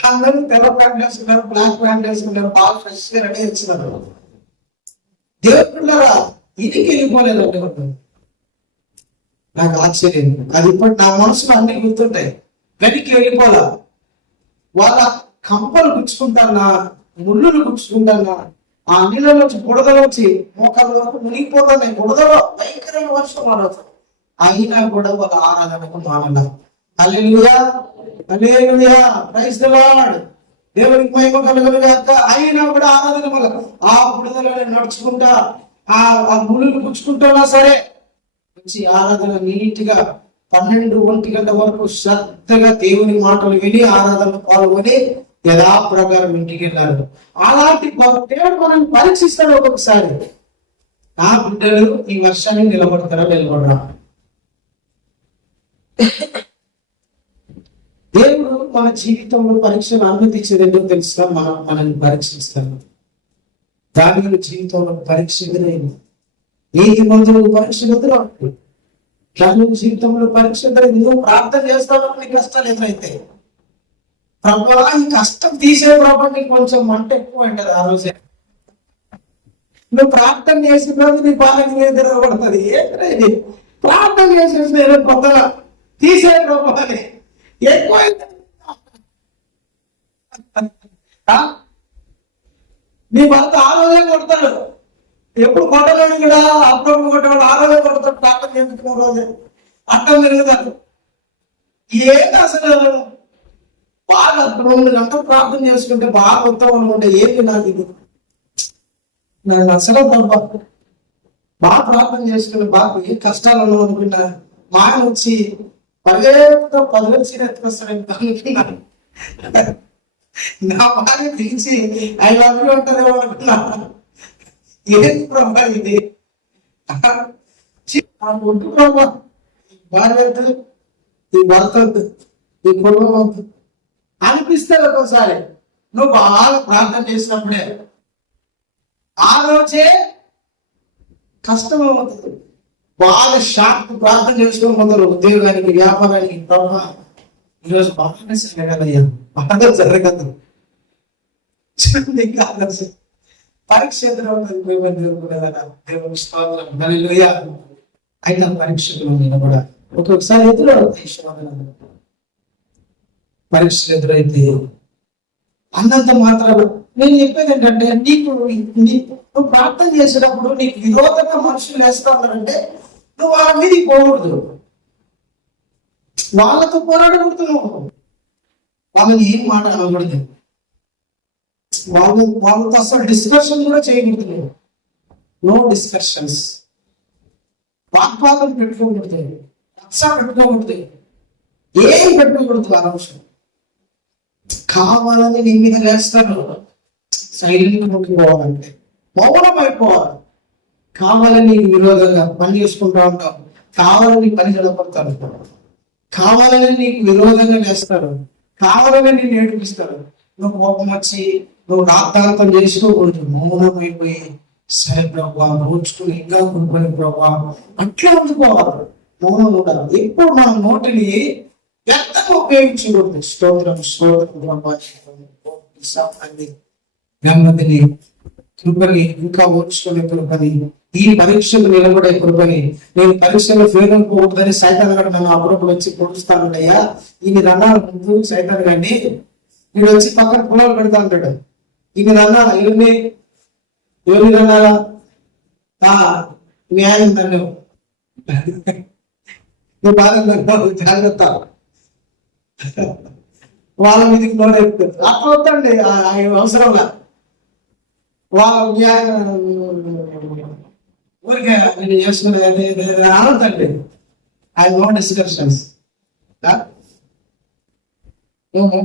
అందరూ తెల్ల ప్యాంట్ వేసుకున్నారు, బ్లాక్ ప్యాంట్ వేసుకున్నారు, బాగా ఫ్రెష్ గా రెడీ వచ్చినారు. దేవుళ్ళరా ఇదికి వెళ్ళిపోలేదండి. నాకు ఆశ్చర్యం. అది ఇప్పుడు నా మనసులో అన్ని గుర్తుంటాయి. వెనక్కి వెళ్ళిపోలా. వాళ్ళ కంపలు గుచ్చుకుంటానా, ముళ్ళులు గుచ్చుకుంటానా, ఆ నీళ్ళలోంచి బుడదలోంచి మోకాల వరకు మునిగిపోతాయి. బుడదలో భయంకరమైన వర్షం ఆడతాం. అయినా కూడా వాళ్ళ ఆరాధనకు మానల. హల్లెలూయా, హల్లెలూయా, ప్రైజ్ ది లార్డ్. దేవునికి మహిమ కలుగును గాక. అయినా కూడా ఆరాధన వల్ల ఆ బుడదలోనే నడుచుకుంటా, ఆ ముళ్ళు గుచ్చుకుంటున్నా సరే వచ్చి ఆరాధన నీట్ గా 12-1 గంట వరకు శ్రద్ధగా దేవుని మాటలు విని ఆరాధనలో పాల్గొని యథాప్రకారం ఇంటికి వెళ్ళారు. అలాంటి దేవుడు మనం పరీక్షిస్తాడు ఒక్కొక్కసారి. నా బిడ్డలు ఈ వర్షాన్ని నిలబడతారా, నిలబడరా? మన జీవితంలో పరీక్షలు అనుమతించేది ఎందుకు తెలుసా? మనల్ని పరీక్షిస్తాను. దానిలో జీవితంలో పరీక్ష ఎదురైంది, నీతి మందులకు పరీక్ష ఎదురవుతుంది. దాని జీవితంలో పరీక్ష ఎదురైంది. నువ్వు ప్రార్థన చేస్తావు, నీ కష్టాలు ఎదురైతే ప్రభా ఈ కష్టం తీసే ప్రభా నీకు కొంచెం మంట ఎక్కువ అంటది ఆ రోజే. నువ్వు ప్రార్థన చేసిన రోజు నీ బాధకి ఎదురపడుతుంది. ఏంటది ప్రార్థన చేసేసి కొత్తగా తీసే ప్రభా అని ఎక్కువ నీ భర్త ఆ రోజే కొడతాడు. ఎప్పుడు కొట్టలేడు కూడా, అప్పుడు కొట్టేవాడు ఆ రోజే కొడతాడు. ప్రార్థన చేసుకున్న రోజే అడ్డం తిరుగుతాడు. ఏంటి అసలు బాగా 2 గంటలు ప్రార్థన చేసుకుంటే బాగా వస్తాం అనుకుంటే ఏంటి నాకు ఇది, నాకు అసలు బాగా ప్రార్థన చేసుకుంటే బాగా ఏ కష్టాలు అనుకున్నా మా ఆయన వచ్చి 10,000 చీర ఎత్తుకొస్తాడు అనుకున్నాను. నా భార్య పిలిచి ఐ లవ్ యూ అంటారేమో అనుకున్నా. ఏంటి ప్రభా ఇది ఒడ్డు ప్రభా, భార్య వద్దు, ఈ భర్త వద్దు, ఈ కుటుంబం వద్దు అనిపిస్తే ఒక్కోసారి. నువ్వు బాగా ప్రార్థన చేసినప్పుడే ఆ రోజే కష్టం అవుతుంది. బాగా షార్ప్ ప్రార్థన చేసుకుని పోతారు ఉద్యోగానికి, వ్యాపారానికి. ప్రభా ఈరోజు బాగా జరగదయ్యా, బాగా జరగదు కాదు, పరీక్ష ఎదురవుతుంది. దేవుని స్తోత్రం, హల్లెలూయా. అయితే పరీక్షలు నేను కూడా ఒక్కొక్కసారి ఎదురవుతాయి. పరీక్షలు ఎదురైతే అన్నంత మాత్రం నేను చెప్పేది ఏంటంటే, నువ్వు ప్రార్థన చేసేటప్పుడు నీకు విరోధంగా మనుషులు వేస్తా ఉన్నారంటే నువ్వు వాళ్ళ మీదకి పోకూడదు, వాళ్ళతో పోరాడకూడదు. నువ్వు వాళ్ళని ఏం మాట అనకూడదు, వాళ్ళతో అసలు డిస్కషన్ కూడా చేయకూడదు. No discussions. వాగ్వాదం పెట్టుకోకూడదు, రక్ష పెట్టుకోకూడదు, ఏం పెట్టుకోకూడదు. ఆ అంశం కావాలని నీ మీద వేస్తాను. సైలెంట్ పోవాలంటే మౌనం అయిపోవాలి. కావాలని నీకు విరోధంగా పని చేసుకుంటూ ఉంటావు, కావాలని పని నిలబడతారు, కావాలని నీకు విరోధంగా వేస్తారు, కావాలని నేను ఏడిపిస్తారు. నువ్వు కోపం వచ్చి నువ్వు రాత్రాంతం చేసుకోకూడదు. మౌనం అయిపోయి సరే ప్రభావ రోజుకుని ఇంకా కొనుక్కొని ప్రభావ అట్లా ఉండిపోవాలి. మౌనం ఉండాలి. ఎప్పుడు మన నోటిని వ్యర్థంగా ఉపయోగించకూడదు. స్తోత్రం స్తోత్రం నెమ్మదిని కృపని ఇంకా ఓర్చుకునే కృపని, ఈ పరీక్షలు నిలబడే కృపని. నేను పరీక్షలో ఫెయిల్ అయిపోకూడదని సైతాన్ గడు నన్ను అప్పుడప్పుడు వచ్చి పొడుస్తానయ్యా. ఈయన రన్నాడు ముందు సైతాన్ గారిని, వీడు వచ్చి పక్కన పొలాలు పెడతా ఉంటాడు. ఈయన రన్నాడు, ఎవరిని రన్నాలా న్యాయం నన్ను నువ్వు బాగా జాగ్రత్త, వాళ్ళ మీదకి నోరు ఎక్కుతుంది. అట్లా వద్దండి అవసరంలా. వాళ్ళ ఊరికే నేను చేసుకునేది అనొద్దండి. I know discussions. నువ్వు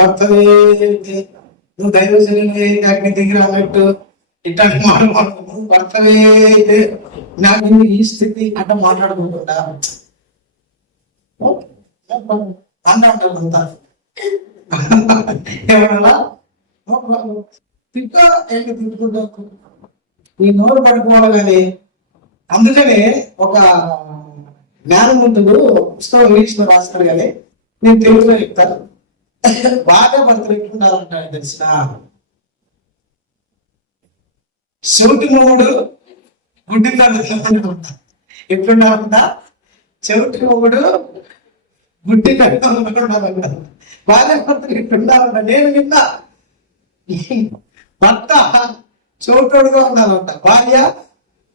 భర్తవే, నువ్వు దైవజనులే, అగ్ని దగ్గర అన్నట్టు ఇట్లాంటి మాట్లాడు. భర్తవే నాకు ఈ స్థితి అంటే మాట్లాడుకుంటుంటా అంతా ఏమన్నా తిట్టుకుంటా ఈ నోరు పడిపోవాలి. కానీ అందుకనే ఒక జ్ఞానవంతుడు పుస్తకం ఇంగ్లీష్ లో రాస్తాడు, కానీ నేను తెలుగులో చెప్తాను. బాగా భర్తలు ఎట్లుండాలంటాడు తెలిసిన, చెవిటి మొగుడు గుడ్డి ఎట్లుండాలంట, చెవిటి మొగుడు గుడ్డి ఉండాలంట. భార్య భర్తలు ఎట్లుండాలంట. నేను విన్నా భర్త చోటోడుగా ఉండాలంట, భార్య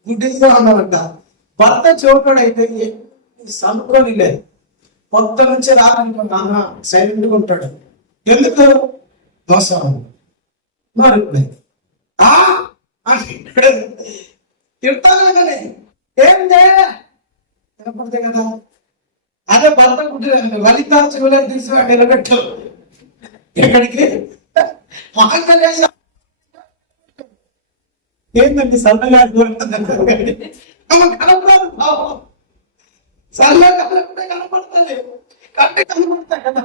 గుడ్డిగా ఉండాలంట. భర్త చోటోడు అయితే సనుకొని లేదు, కొత్త నుంచి రానుకున్నా సైలెంట్ గా ఉంటాడు. ఎందుకు? దోషం తిడతాను కానీ ఏం చేయకపోతే కదా. అదే భర్త గుడ్డి లలిత చెవులకు తీసుకుని నిలబెట్టు, ఎక్కడికి ఏంటండి సన్నగా కనపడదు భావం. సన్నగా కనపడుతుంది, కంటే కనపడతాయి కదా.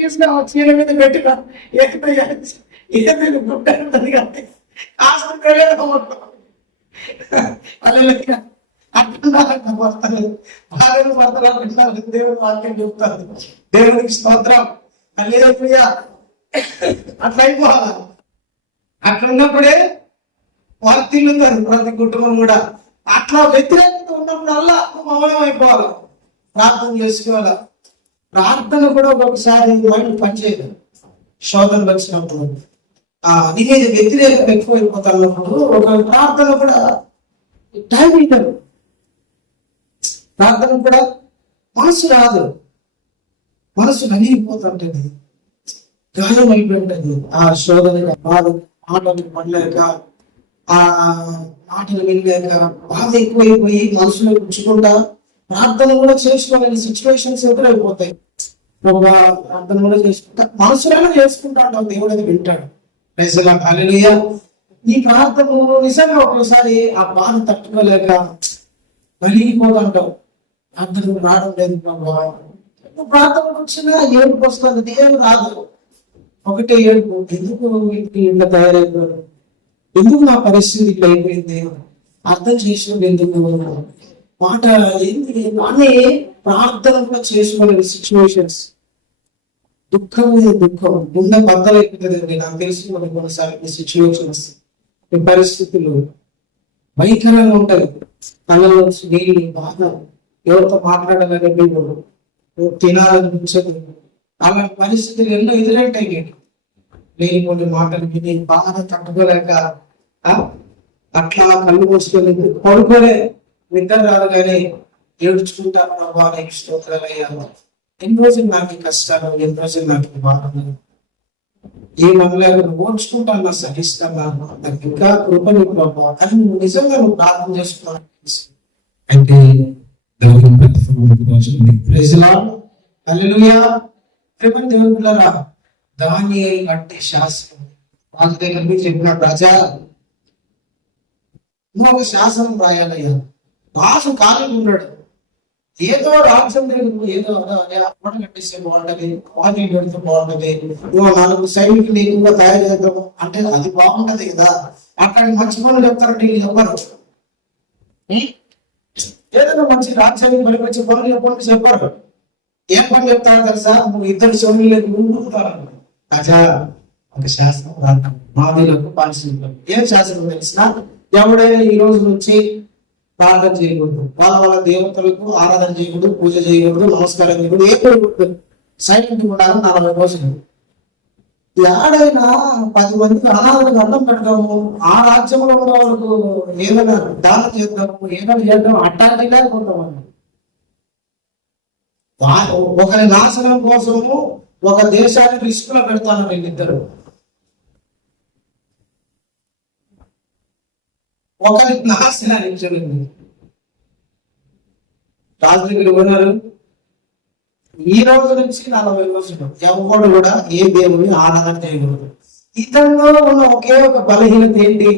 తీసుకుని చీర మీద పెట్టిన ఏదైనా గుడ్డ ఉంటుంది కానీ అట్లా భర్తలు భార్యను భర్తలు అంటున్నారు. దేవుడు వాక్యం చెప్తారు. దేవుడికి స్తోత్రం. హల్లెలూయా. అట్లా అయిపోవాలి. అట్లా ఉన్నప్పుడే వర్తిల్లుతారు ప్రతి కుటుంబం కూడా. అట్లా వ్యతిరేకత ఉన్నప్పుడల్లా మౌనం అయిపోవాలి. ప్రార్థన చేసుకోవాలి. ప్రార్థన కూడా ఒక్కొక్కసారి మైండ్ పనిచేయదు. శోధనలు వచ్చినప్పుడు ఇది వ్యతిరేకత ఎక్కువైపోతున్నప్పుడు ఒక ప్రార్థన కూడా టైం ఇవ్వదు. ప్రార్థన కూడా మనసు రాదు. మనసు నలిగిపోతుంటది, గాయం అయిపోయింటది. ఆ శోధన బాధ, మాటలు పడలేక, ఆ మాటలు వినలేక బాధ ఎక్కువైపోయి మనసులో ఉంచుకుంటా ప్రార్థన కూడా చేసుకోలేని సిచ్యువేషన్స్ ఎదురైపోతాయి. ప్రార్థన కూడా చేసుకుంటా మనసులోనే చేసుకుంటా ఉంటాం. దేవుడు అది వింటాడు. హల్లెలూయా. ఈ ప్రార్థన నిజంగా ఒక్కోసారి ఆ బాధ తట్టుకోలేక నలిగిపోతుంటాం. ప్రార్థన రావడం లేదు. ప్రార్థన వచ్చినా ఏడుపు వస్తుంది, దేవుడు రాదు. ఒకటే ఏడుపు, ఎందుకు ఇంట్లో తయారైపోయాడు, ఎందుకు నా పరిస్థితి ఇట్లా అయిపోయింది, అర్థం చేసినప్పుడు ఎందుకు మాట ఏంది అని ప్రార్థన కూడా చేసుకోలేని సిచ్యువేషన్స్. దుఃఖం మీద దుఃఖం, గుండె బద్దలు అయిపోతుంది. నాకు తెలిసి మనకు కొన్నిసార్లు సిచ్యువేషన్స్, ఈ పరిస్థితులు భయంకరంగా ఉంటాయి. కళ్ళలో నీళ్ళు, బాధ, ఎవరితో మాట్లాడాలని తినాలనిపించదు. అలాంటి పరిస్థితులు ఎన్నో ఎదురంటాయి. లేని కొన్ని మాటలు విని బాధ తట్టుకోలేక అట్లా కళ్ళు మూసుకొని పడుకోలే, నిద్ర రాదు కానీ ఏడుచుకుంటాను. ప్రభా నీకు స్తోత్రాలయ్యా, ఎన్ని రోజులు నాకు ఈ కష్టాలు, ఎన్ని రోజులు నాకు ఈ బాధలు, ఏ మనలేక ఓడ్చుకుంటాను, నా సహిస్తాను, నాకు ఇంకా కృపని ప్రభావ అని నువ్వు నిజంగా నువ్వు ప్రార్థన చేసుకున్నాను. అంటే హల్లెలూయా. దేవుడులారా, దానియేలు అంటే శాసనం. రాజు దగ్గర మీరు చెప్పినాడు, రాజా నువ్వు ఒక శాసనం రాయాలయ్యా. రాజు ఖాళీగా ఉన్నాడు. ఏదో రాజ్యం దగ్గర ఏదో అప్పట కట్టిస్తే బాగుంటది, వాకింగ్ పెడితే బాగుంటది, నువ్వు 4 సైనికులు ఎక్కువగా తయారు చేద్దాము అంటే అది బాగుంటది కదా. అక్కడ మంచి పనులు చెప్తారంటే వీళ్ళు చెప్పరు. ఏదైనా మంచి రాజ్యానికి పనికొచ్చే పనులు చెప్పరు. ఏం పని చెప్తారో తెలుసా, నువ్వు 2 సోములు లేదు ఊరుతారు. రాజా ఒక శాస్త్రం రాదు, మాదిలకు పాలిస్తున్నారు. ఏం శాస్త్రం తెలిసిన, ఎవడైనా ఈ రోజు నుంచి ప్రార్థన చేయకూడదు, వాళ్ళ దేవతలకు ఆరాధన చేయకూడదు, పూజ చేయకూడదు, నమస్కారం చేయకూడదు, ఏం చేయకూడదు, సైలెంట్ ఉండాలి 40 రోజులు. ఏడైనా 10 మందికి అనాథలకు అన్నం పెడతాము, ఆ రాజ్యంలో ఉన్న వాళ్ళకు ఏదైనా దానం చేద్దాము, ఏదైనా చేద్దాం, అట్టాంటి లేకపోతామని ఒకరి నాశనం కోసము ఒక దేశాన్ని రిస్క్ లో పెడతాను. వీళ్ళిద్దరు ఒకరి నాశనాన్ని చూడండి. రాజు దగ్గర ఉన్నారు. ఈ రోజు నుంచి 40 రోజులు ఎవరు కూడా ఏ దేవుని ఆరాధన చేయకూడదు. ఇతనిలో ఉన్న ఒకే ఒక బలహీనత ఏంటి?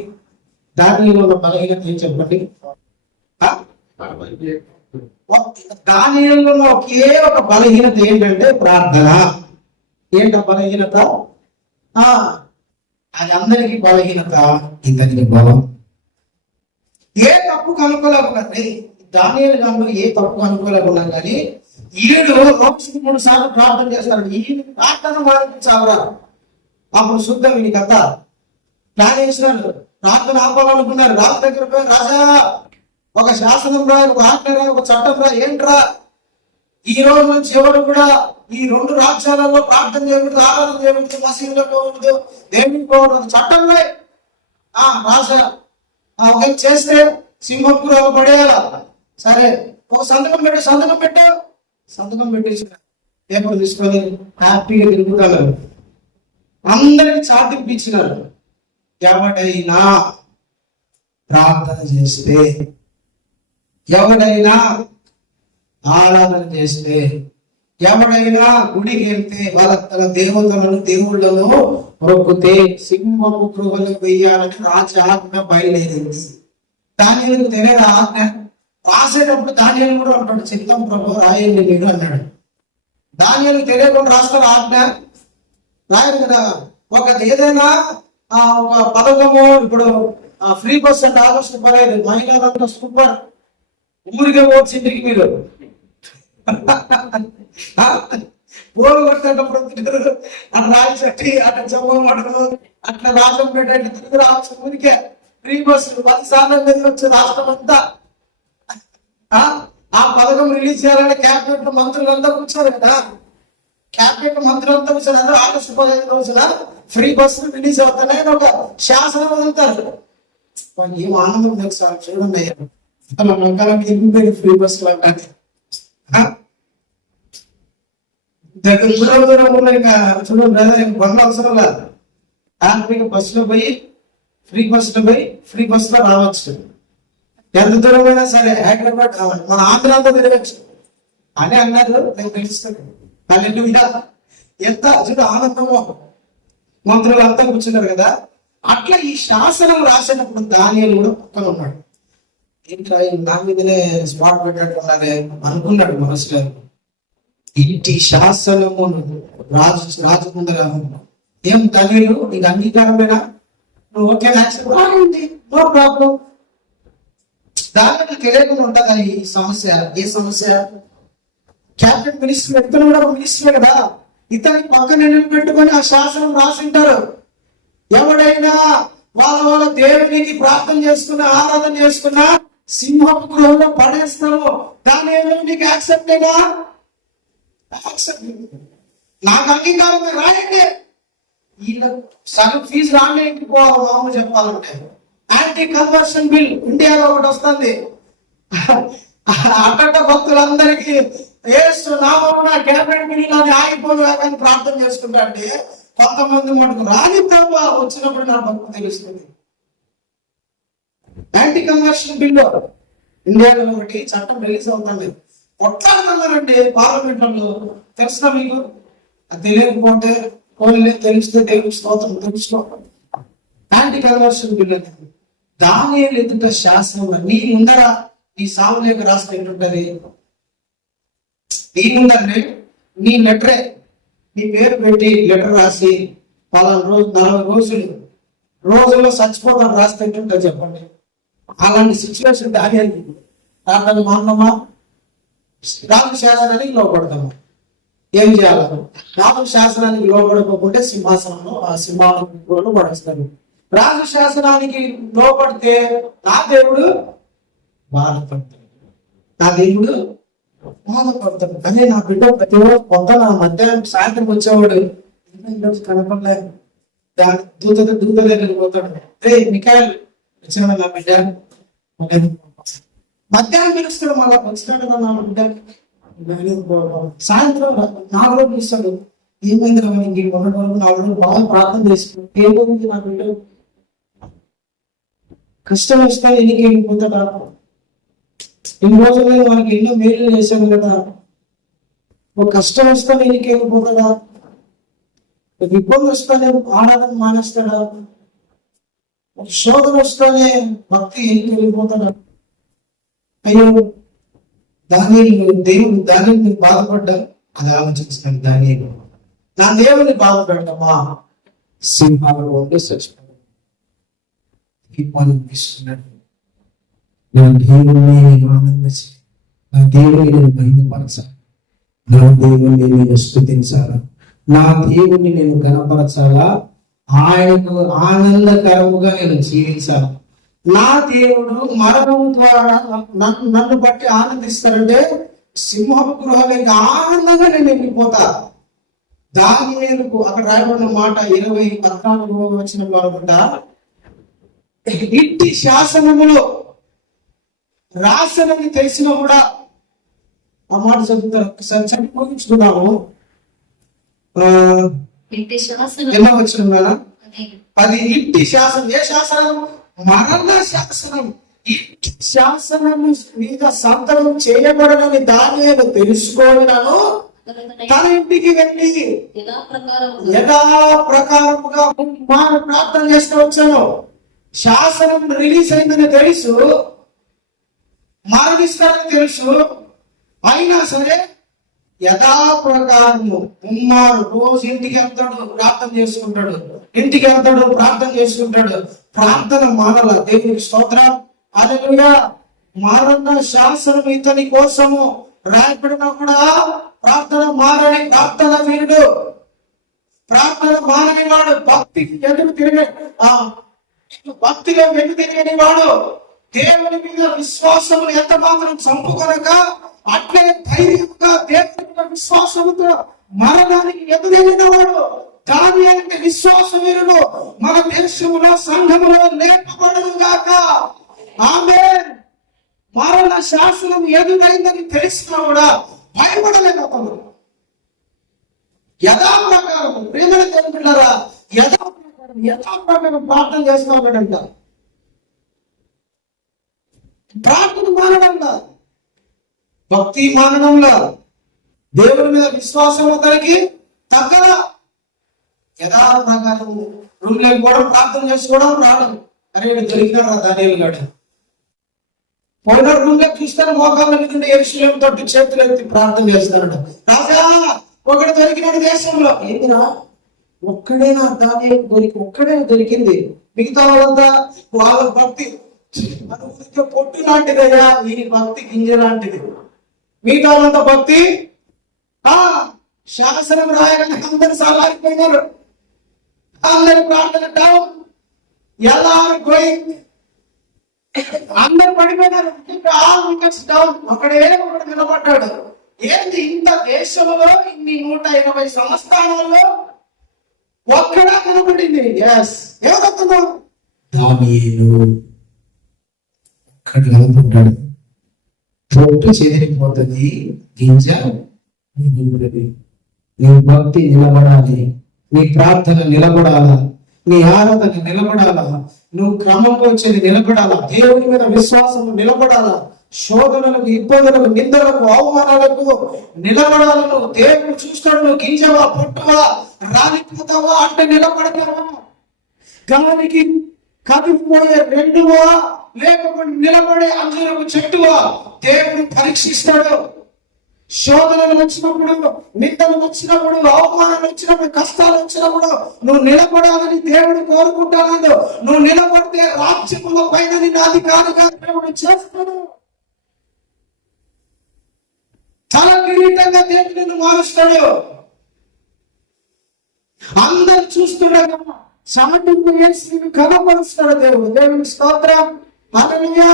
దానిలో ఉన్న బలహీనత ఏం చెప్పండి? దానిలో ఉన్న ఒకే ఒక బలహీనత ఏంటంటే ప్రార్థన. ఏంట బలహీనత? అది అందరికీ బలహీనత, ఇతనికి బలం. ఏ తప్పు కనుక్కోలేకున్నాండి, దానియేలు గారు ఏ తప్పు కనుక్కోలేకున్నాం కానీ ఈడు రోజుకి 3 సార్లు ప్రార్థన చేస్తాడు. ఈ ప్రార్థన మానిపించాలరా, అప్పుడు శుద్ధం వీడి కథ. ప్లాన్ చేసినారు, ప్రార్థన ఆపాలనుకున్నారు. రాజు దగ్గర పోయి, రాజా ఒక శాసనం రా, ఒక ఆజ్ఞ రా, ఒక చట్టం రా, ఏంట్రా ఈ రోజు నుంచి ఎవరు కూడా ఈ 2 రాజ్యాలలో ప్రార్థన చేయకూడదు, ఆరాధన చేయకూడదు, మసీదులో పోకూడదు, దేవునికి పోకూడదు, చట్టం రా. రాజా ఒకవేళ చేస్తే సింహపురాలు పడేయాల. సరే ఒక సంతకం పెట్టావు. సంతకం పెట్టేసి పేపర్ తీసుకొని హ్యాపీగా తిరుగుతాను. అందరికి చాటింపించినారు. ఎవడైనా ప్రార్థన చేస్తే, ఎవడైనా ఆరాధన చేస్తే, ఎవడైనా గుడికి వెళ్తే, వాళ్ళ దేవతలను దేవుళ్ళను మొక్కుతే సింహపు గృహలు వెయ్యాలని రాజు ఆజ్ఞ బయలుదేరింది. దానియేలు తెలియదు ఆజ్ఞ. రాసేటప్పుడు దానియేలు కూడా అంటాడు, చిత్తం ప్రభు రాయండి మీరు అన్నాడు. దానియేలు తెలియకుండా రాస్తారు ఆజ్ఞ? రాయరు కదా. ఏదైనా ఒక పథకము, ఇప్పుడు ఫ్రీ బస్ అంటే ఆగస్టు 15 మహిళలంతా సూపర్ ఊరికే పోవచ్చు ఇంటికి మీరు పోలు కొట్టేటప్పుడు తిరుగురు, అట్లా రాయచట్టి అట్లా జమ్మడు అట్లా రాష్ట్రం పెట్టేట్టు తిరిగి రావచ్చు ఊరికే. ఫ్రీ బస్సు 10 సార్లు వచ్చి రాష్ట్రం అంతా ఆ పథకం రిలీజ్ చేయాలంటే క్యాబినెట్ మంత్రులంతా కూర్చోరు కదా. క్యాబినెట్ మంత్రులంతా కూర్చొని అందరూ ఆగస్టు 15 రోజున ఫ్రీ బస్సు రిలీజ్ అవుతానే ఒక శాసనం వదులుతారు. ఏం ఆనందం లేదు సార్, చూడండి ఫ్రీ బస్సులు అంటే దూరం ఉన్న ఇంకా చూడండి బండ్లు అవసరం లేదు. హ్యాపీగా బస్సులో పోయి ఫ్రీ బస్సులో రావచ్చు. ఎంత దూరమైనా సరే హైదరాబాద్ రావాలి, మన ఆంధ్రాతో తిరగచ్చు అని అన్నారు. నేను తెలుస్తాను ఎంత చూడు ఆనందమో. మంత్రులు అంతా కూర్చున్నారు కదా. అట్లా ఈ శాసనం రాసినప్పుడు దానియేలు కూడా పక్కన ఉన్నాడు. ఏంట్రా నా మీదనే స్పాట్ పెట్టినట్టు ఉన్నాడే అనుకున్నాడు మనసులో. ఇంటి శాసనము రాజు ముందర ఏం దానియేలు నీకు అంగీకారమేనా? నువ్వు ఓకే నో ప్రాబ్లం. దానికి తెలియకుండా ఉంటుందా ఈ సమస్య? ఏ సమస్య? క్యాబినెట్ మినిస్టర్ ఇతను కూడా ఒక మినిస్టరే కదా. ఇతని పక్కన పెట్టుకొని ఆ శాసనం రాసింటారు. ఎవడైనా వాళ్ళ దేవునికి ప్రార్థన చేసుకున్నా, ఆరాధన చేసుకున్నా సింహపు గృహంలో పడేస్తాము. దాని నీకు యాక్సెప్ట్ అయినా నాకు అంగీకారం రాయండి. వీళ్ళ సగం ఫీజు రాండి ఇంటికి పోవాలి. మామూలు చెప్పాలంటే యాంటీ కన్వర్షన్ బిల్ ఇండియాలో ఒకటి వస్తుంది. అక్కడ భక్తులందరికీ యేసు నామమున క్యాబినెట్ బిల్ అని ఆగిపోను అని ప్రార్థన చేసుకుంటా అంటే కొంతమంది మటుకు రాని ప్రభు వచ్చినప్పుడు నా భక్తి తెలుస్తుంది. యాంటీ కన్వర్షన్ బిల్ ఇండియాలో ఒకటి చట్టం రిలీజ్ అవుతుంది. కొట్లాడుతున్నారండి పార్లమెంట్లో. తెలుసా మీకు? అది తెలియకపోతే తెలిస్తే దేవుని స్తోత్రం తెలుసుకో. యాంటీ కన్వర్షన్ బిల్ అనేది దానియేలు ఎదుట శాసనం. నీ ముందర నీ సాములేఖ రాస్తే ఏంటుంటది? నీ ముందరనే నీ లెటరే, నీ పేరు పెట్టి లెటర్ రాసి పలానా రోజు 40 రోజుల్లో చచ్చిపోతాను రాస్తే ఏంటుంటుంది చెప్పండి? అలాంటి సిచ్యువేషన్ దానియేలు. దాంట్లో మానమా? రాజు శాసనానికి లోపడతాము. ఏం చేయాలి? రాజు శాసనానికి లోపడకపోతే సింహాసనంలో ఆ సింహాసనంలో పడేస్తారు. రాజు శాసనానికి లోపడితే నా దేవుడు బాధపడతాడు. అదే నా బిడ్డ ప్రతిరోజు పొద్దున మధ్యాహ్నం సాయంత్రం వచ్చేవాడు కనపడలేదు. దూత దగ్గరికి పోతాడు. మికాయలు వచ్చిన నా బిడ్డ మధ్యాహ్నం పిలుస్తాడు. మళ్ళా వచ్చినాడు కదా నా బిడ్డ. సాయంత్రం 4 రోజులు పిలుస్తాడు. ఏమైంది రా ఇంక 4 రోజులు బాగా ప్రార్థన చేసుకుంటాడు. ఏమైంది నా బిడ్డ? కష్టం వస్తే ఎన్నికి వెళ్ళిపోతాడా? ఇన్ని రోజుల్లో మనకి ఎన్నో మేలు చేశాడు కదా. ఒక కష్టం వస్తే ఎన్నికి వెళ్ళిపోతాడా? ఒక ఇబ్బంది వస్తానే ఆరాధన మానేస్తాడా? ఒక శోధన వస్తానే భక్తి ఎన్నికి వెళ్ళిపోతాడా? అయ్యో దేవుడు దానిని బాధపడ్డా అది ఆలోచించాను. దానియేలు నా దేవుని బాధపడ్డమా సింహాలలో ఉండి చచ్చిపోయాడు. అనిపిస్తున్నాడు. నా దేవుని నేను ఆనందించి నా దేవుని నేను మహిమపరచాలి. నా దేవుని నేను స్తుతించాలా? నా దేవుని నేను గణపరచాలా? ఆయనకు ఆనందకరముగా నేను జీవించాలి. నా దేవుడు మరణం ద్వారా నన్ను బట్టి ఆనందిస్తారంటే సింహపు గృహానికి ఆనందంగా నేను వెళ్ళిపోతా. దానియేలుకు అక్కడ రాయబడిన మాట 20:14 వచ్చిన అనుకుంటా. ఇంటి శాసనములో రాసనని తెలిసినా కూడా ఆ మాట చదువుతారు. ఒకసారి చదివి ముగించుకున్నాము. ఎలా వచ్చిన 10 ఇంటి శాసనం. ఏ శాసనం? మరణ శాసనం. ఇంటి శాసనం మీద సంతకం చేయబడనని దానియేలు తెలుసుకోవాలను తన ఇంటికి వెళ్ళి యథాప్రకారముగా ప్రార్థన చేస్తూ వచ్చాను. శాసనం రిలీజ్ అయిందని తెలుసు, మరణిస్తారని తెలుసు, అయినా సరే యథాప్రకారము ఉమ్మారు రోజు ఇంటికి వెళ్తాడు, ప్రార్థన చేసుకుంటాడు, ఇంటికి వెళ్తాడు, ప్రార్థన చేసుకుంటాడు. ప్రార్థన మానల. దేవునికి స్తోత్రం. హల్లెలూయా. మరణ శాసనం ఇతని కోసము రాయబడినా కూడా ప్రార్థన మారని ప్రార్థన వీరుడు, ప్రార్థన మానని వాడు, భక్తికి ఎదురు తిరిగే భక్తిలో వెను తిరిగని వాడు, దేవుని మీద విశ్వాసము ఎంత మాత్రం చంపుకొనక అట్లే ధైర్యంగా దేవుని మీద విశ్వాసముతో మరణానికి ఎదురెళ్ళిన వాడు. దాని అంటే విశ్వాస వీరులు మన దేశంలో సంఘములో లేపబడను గాక. ఆమేన్. మరణ శాసనం ఎదురైందని తెలిసినా కూడా భయపడలేదు అతను. యథాప్రకారం ప్రేమను తెలుపుతారా, యథాప్రకారం ప్రార్థన చేస్తా ఉన్నాడంట. ప్రార్థన మానడంలా, భక్తి మానడంలా, దేవుని మీద విశ్వాసం అతనికి తగ్గల. యథాప్రకారం రూమ్ లేకపోవడం, ప్రార్థన చేసుకోవడం రావడం. అరే దొరికినాడు రా దానియేలు గాడు. పోయిన రూమ్ లో చూస్తాను మోకాళ్ళ మీద యెరూషలేము తట్టు చేతులు ఎత్తి ప్రార్థన చేస్తాడు. రాజా ఒకడు దొరికినాడు దేశంలో. ఏందిరా ఒక్కడేనా దానియేలు ఒక్కడే దొరికింది, మిగతా వాళ్ళంతా వాళ్ళ భక్తి పొట్టు లాంటిదయ్యా, ఈ భక్తి గింజ లాంటిది. మిగతా వాళ్ళంతా భక్తి శాసనం రాయగానే అందరు సాలారిపోయినారు. అందరి ప్రార్థన డౌన్, ఎలా గోయింగ్, అందరు పడిపోయినారు. డౌన్. ఒకడే ఒకడు నిలబడ్డాడు. ఏంది ఇంత దేశంలో ఇన్ని 180 సంస్థానాల్లో ఒక్కడా కనబడింది. ఎస్, ఏమవుతున్నావు? దానియేలు ఒక్కడు కనబడ్డాడు. పొట్టు చెదిరిపోతుంది, గింజ మిగులుతుంది. నీ భక్తి నిలబడాలి, నీ ప్రార్థన నిలబడాలా, నీ ఆరాధన నిలబడాలా, నువ్వు క్రమంలో వచ్చేది నిలబడాలా, దేవుని మీద విశ్వాసం నిలబడాలా, శోధనలకు, ఇబ్బందులకు, నిందలకు, అవమానాలకు నిలబడాలా. నువ్వు దేవుడు చూస్తాడు. నువ్వు గింజవా, పొట్టువా, రాలిపోతావా అంటే నిలబడతావా, గాలికి కదిలిపోయే రెండువా, లేకపోతే నిలబడే అంజూరపు చెట్టువా, దేవుడు పరీక్షిస్తాడు. శోధనలు వచ్చినప్పుడు, నిందలు వచ్చినప్పుడు, అవమానాలు వచ్చినప్పుడు, కష్టాలు వచ్చినప్పుడు నువ్వు నిలబడాలని దేవుడు కోరుకుంటాడు. నువ్వు నిలబడితే రాజ్యముల పైన నిన్ను అధికారిగా దేవుడు చేస్తాడు. తల కిరీటంగా దేవుడు నిన్ను మారుస్తాడు. అందరు చూస్తుండగా సాటింపు వేసి కనపరుస్తాడు దేవుడు. దేవుని స్తోత్రం. హల్లెలూయా.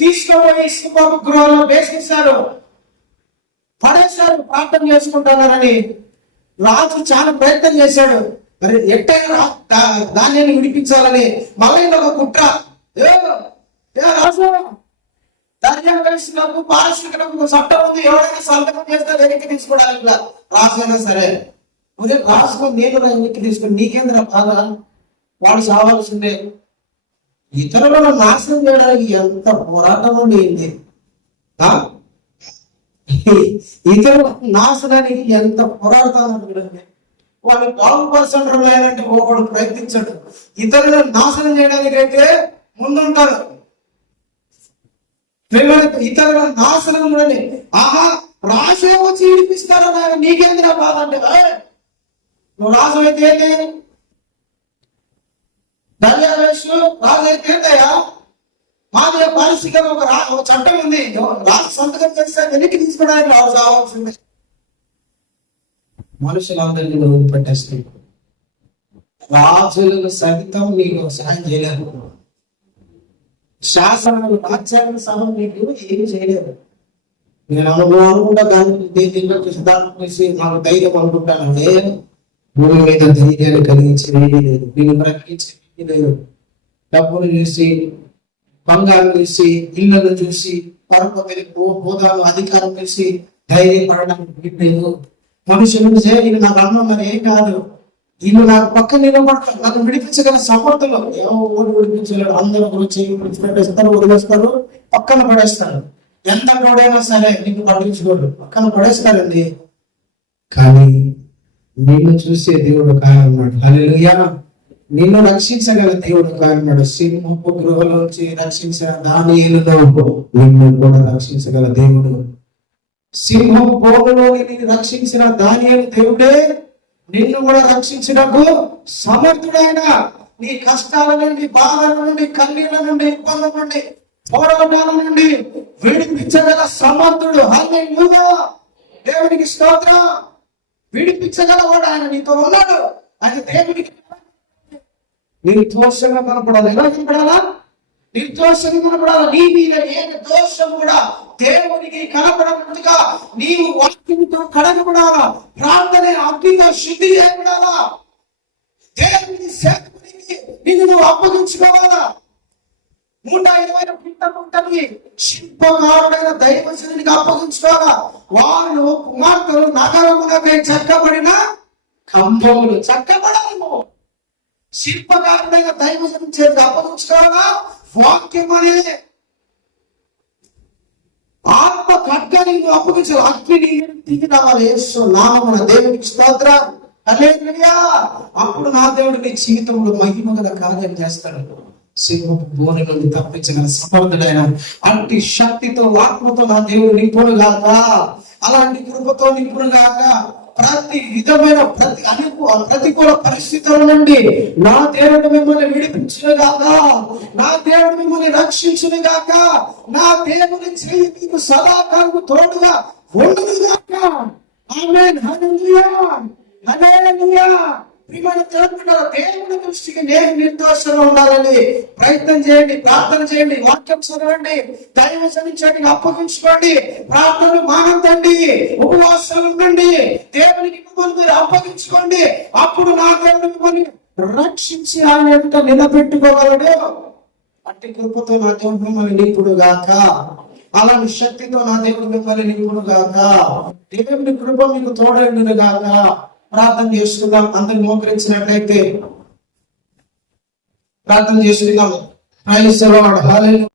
తీసుకుపోయి సింహాపు గృహంలో వేసేశారు, పడేశారు. ప్రార్థన చేసుకుంటున్నారని రాజు చాలా ప్రయత్నం చేశాడు. మరి ఎట్టైనా ధాన్యాన్ని విడిపించాలని మళ్ళీ ఒక కుట్ర. రాజు ధాన్యాలకు పారిశ్రామికలకు చట్టం ఉంది, ఎవరైనా సంతకం చేస్తే వెనక్కి తీసుకోవడానికి. రాజు అయినా సరే రాజు నేను వెనక్కి తీసుకుని నీకేంద్ర బాధ, వాడు చావాల్సిందే. ఇతరులను నాశనం చేయడానికి ఎంత పోరాటం ఉండేది. ఇతరుల నాశనానికి ఎంత పోరాడతానంటే వాళ్ళు బాగుపరచంటే ఒకడు ప్రయత్నించడు. ఇతరులను నాశనం చేయడానికి అయితే ముందుంటారు. ఇతరుల నాశనం ఆహా రాసే వచ్చి విడిపిస్తారా, నీకేంద్ర బాధ అంటే నువ్వు రాజు అయితే ఏంటి, దర్యావేశు రాజు అయితే ఏంటయ్యా, మాది పారిశ్రామిక ఒక చట్టం ఉంది, రాజు సంతకం చేస్తే వెనక్కి తీసుకోవడానికి రాజు కావాల్సిందే. మనుషులందరినీ వదిలిపెట్టేస్తుంది. రాజులకు సహితం నీకు సహాయం చేయలేరు. శాసనాలు, రాజ్యాలకు సహా నీకు ఏమి చేయలేరు. నేను అనుకుంటా దాన్ని చూసి నాకు ధైర్యం అనుకుంటానంటే భూమి మీద ధైర్యాన్ని కలిగించి నేను ప్రకటించి లేదు. డబ్బులు చూసి, బంగారం చూసి, ఇళ్లను చూసి, పరపతి హోదాలు, అధికారం చూసి ధైర్యపడడానికి లేదు. మనుషులు ఇది నాకు అన్నం మరి ఏం కాదు, వీళ్ళు నాకు పక్కన నిలబడతారు, నన్ను విడిపించగల సమర్థులు. ఎవరు విడిపించలేరు. అందరూ గురించి విడిచిపెట్టేస్తారు, వదిలేస్తారు, పక్కన పడేస్తారు. ఎంత గొడవైనా సరే నీకు పట్టించుకోరు, పక్కన పడేస్తారండి. కానీ నిన్ను చూసే దేవుడు కాయన్నాడు. హల్లెలూయా. నిన్ను రక్షించగల దేవుడు కాయన్నాడు. సింహపు గృహలోంచి రక్షించిన దానియేలును నిన్ను కూడా రక్షించగల దేవుడు సింహం బోనులోని నిన్ను రక్షించిన దానియేలు దేవుడే నిన్ను కూడా రక్షించినకు సమర్థుడైన. నీ కష్టాల నుండి, బాధల నుండి, కన్నీళ్ళ నుండి, ఇబ్బందుల నుండి, పోరాటాల నుండి విడిపించగల సమర్థుడు. హల్లెలూయా, దేవునికి స్తోత్రం. విడిపించగలవాడు ఆయన, నీతో ఉన్నాడు. ఆయన దేవునికి నిర్దోషంగా కనపడాలి. ఎలా కనపడాలా? నిర్దోషంగా కనపడాలి. నీ మీద ఏ దోషం కూడా దేవునికి కనపడకుండా నీవు వాక్యంతో కడగబడాలా, ప్రార్థన అగ్నితో శుద్ధి చేయబడాలా, దేవుని సేవకునికి నిన్ను నువ్వు అప్పగించుకోవాలా. 120 పుట్టని శిల్పకారుడైన దైవజనునికి అప్పగించుకోవాలా. వారు కుమార్తెలు నగరములపై చెక్కబడిన కంబములు. చెక్కబడాలి. శిల్పకారుడైన దైవజనుని చేతికి అప్పగించుకోవాలా. వాక్యం అనే ఆత్మ ఖడ్గాన్ని నువ్వు అప్పగించాలి. అగ్ని దిగి రావాలి. యేసు నామమున దేవునికి స్తోత్రం. హల్లెలూయా. అప్పుడు నా దేవుడు నీ జీవితంలో మహిమ గల కార్యం చేస్తాడు. సింహపు బోను నుండి తప్పించగల సమర్థుడైన అట్టి శక్తితో, ఆత్మతో నా దేవుడు నింపునుగాక. అలాంటి కృపతో నింపునుగాక. ప్రతి విధమైన ప్రతికూల పరిస్థితుల నుండి నా దేవుడు మిమ్మల్ని విడిపించునుగాక. నా దేవుడు మిమ్మల్ని రక్షించునుగాక. నా దేవుని చేయి మీకు సదాకాలము తోడుగా ఉండునుగాక. ఆమేన్. హల్లెలూయా, హల్లెలూయా. దేవుని దృష్టికి నేను నిర్దోషంగా ఉండాలని ప్రయత్నం చేయండి, ప్రార్థన చేయండి, వాక్యం చదవండి, దైవ సన్నిధిని అప్పగించుకోండి, ప్రార్థన మానంతండి, ఉపవాసాలు ఉండండి, దేవునికి మిమ్మల్ని మీరు అప్పగించుకోండి. అప్పుడు నా దేవుడు మిమ్మల్ని రక్షించి ఆయన ఎదుట నిలబెట్టుకోగలడు. అట్టి కృపతో నా దేవుడు మిమ్మల్ని నింపుడు గాక. అలాంటి శక్తితో నా దేవుడు మిమ్మల్ని నింపుడు గాక. దేవుని కృప మీకు తోడైండును గాక. ప్రార్థన చేసుకుందాం. అందరు మోకరించినట్లయితే ప్రార్థన చేసుకుందాం. Praise the lord. హల్లెలూయా.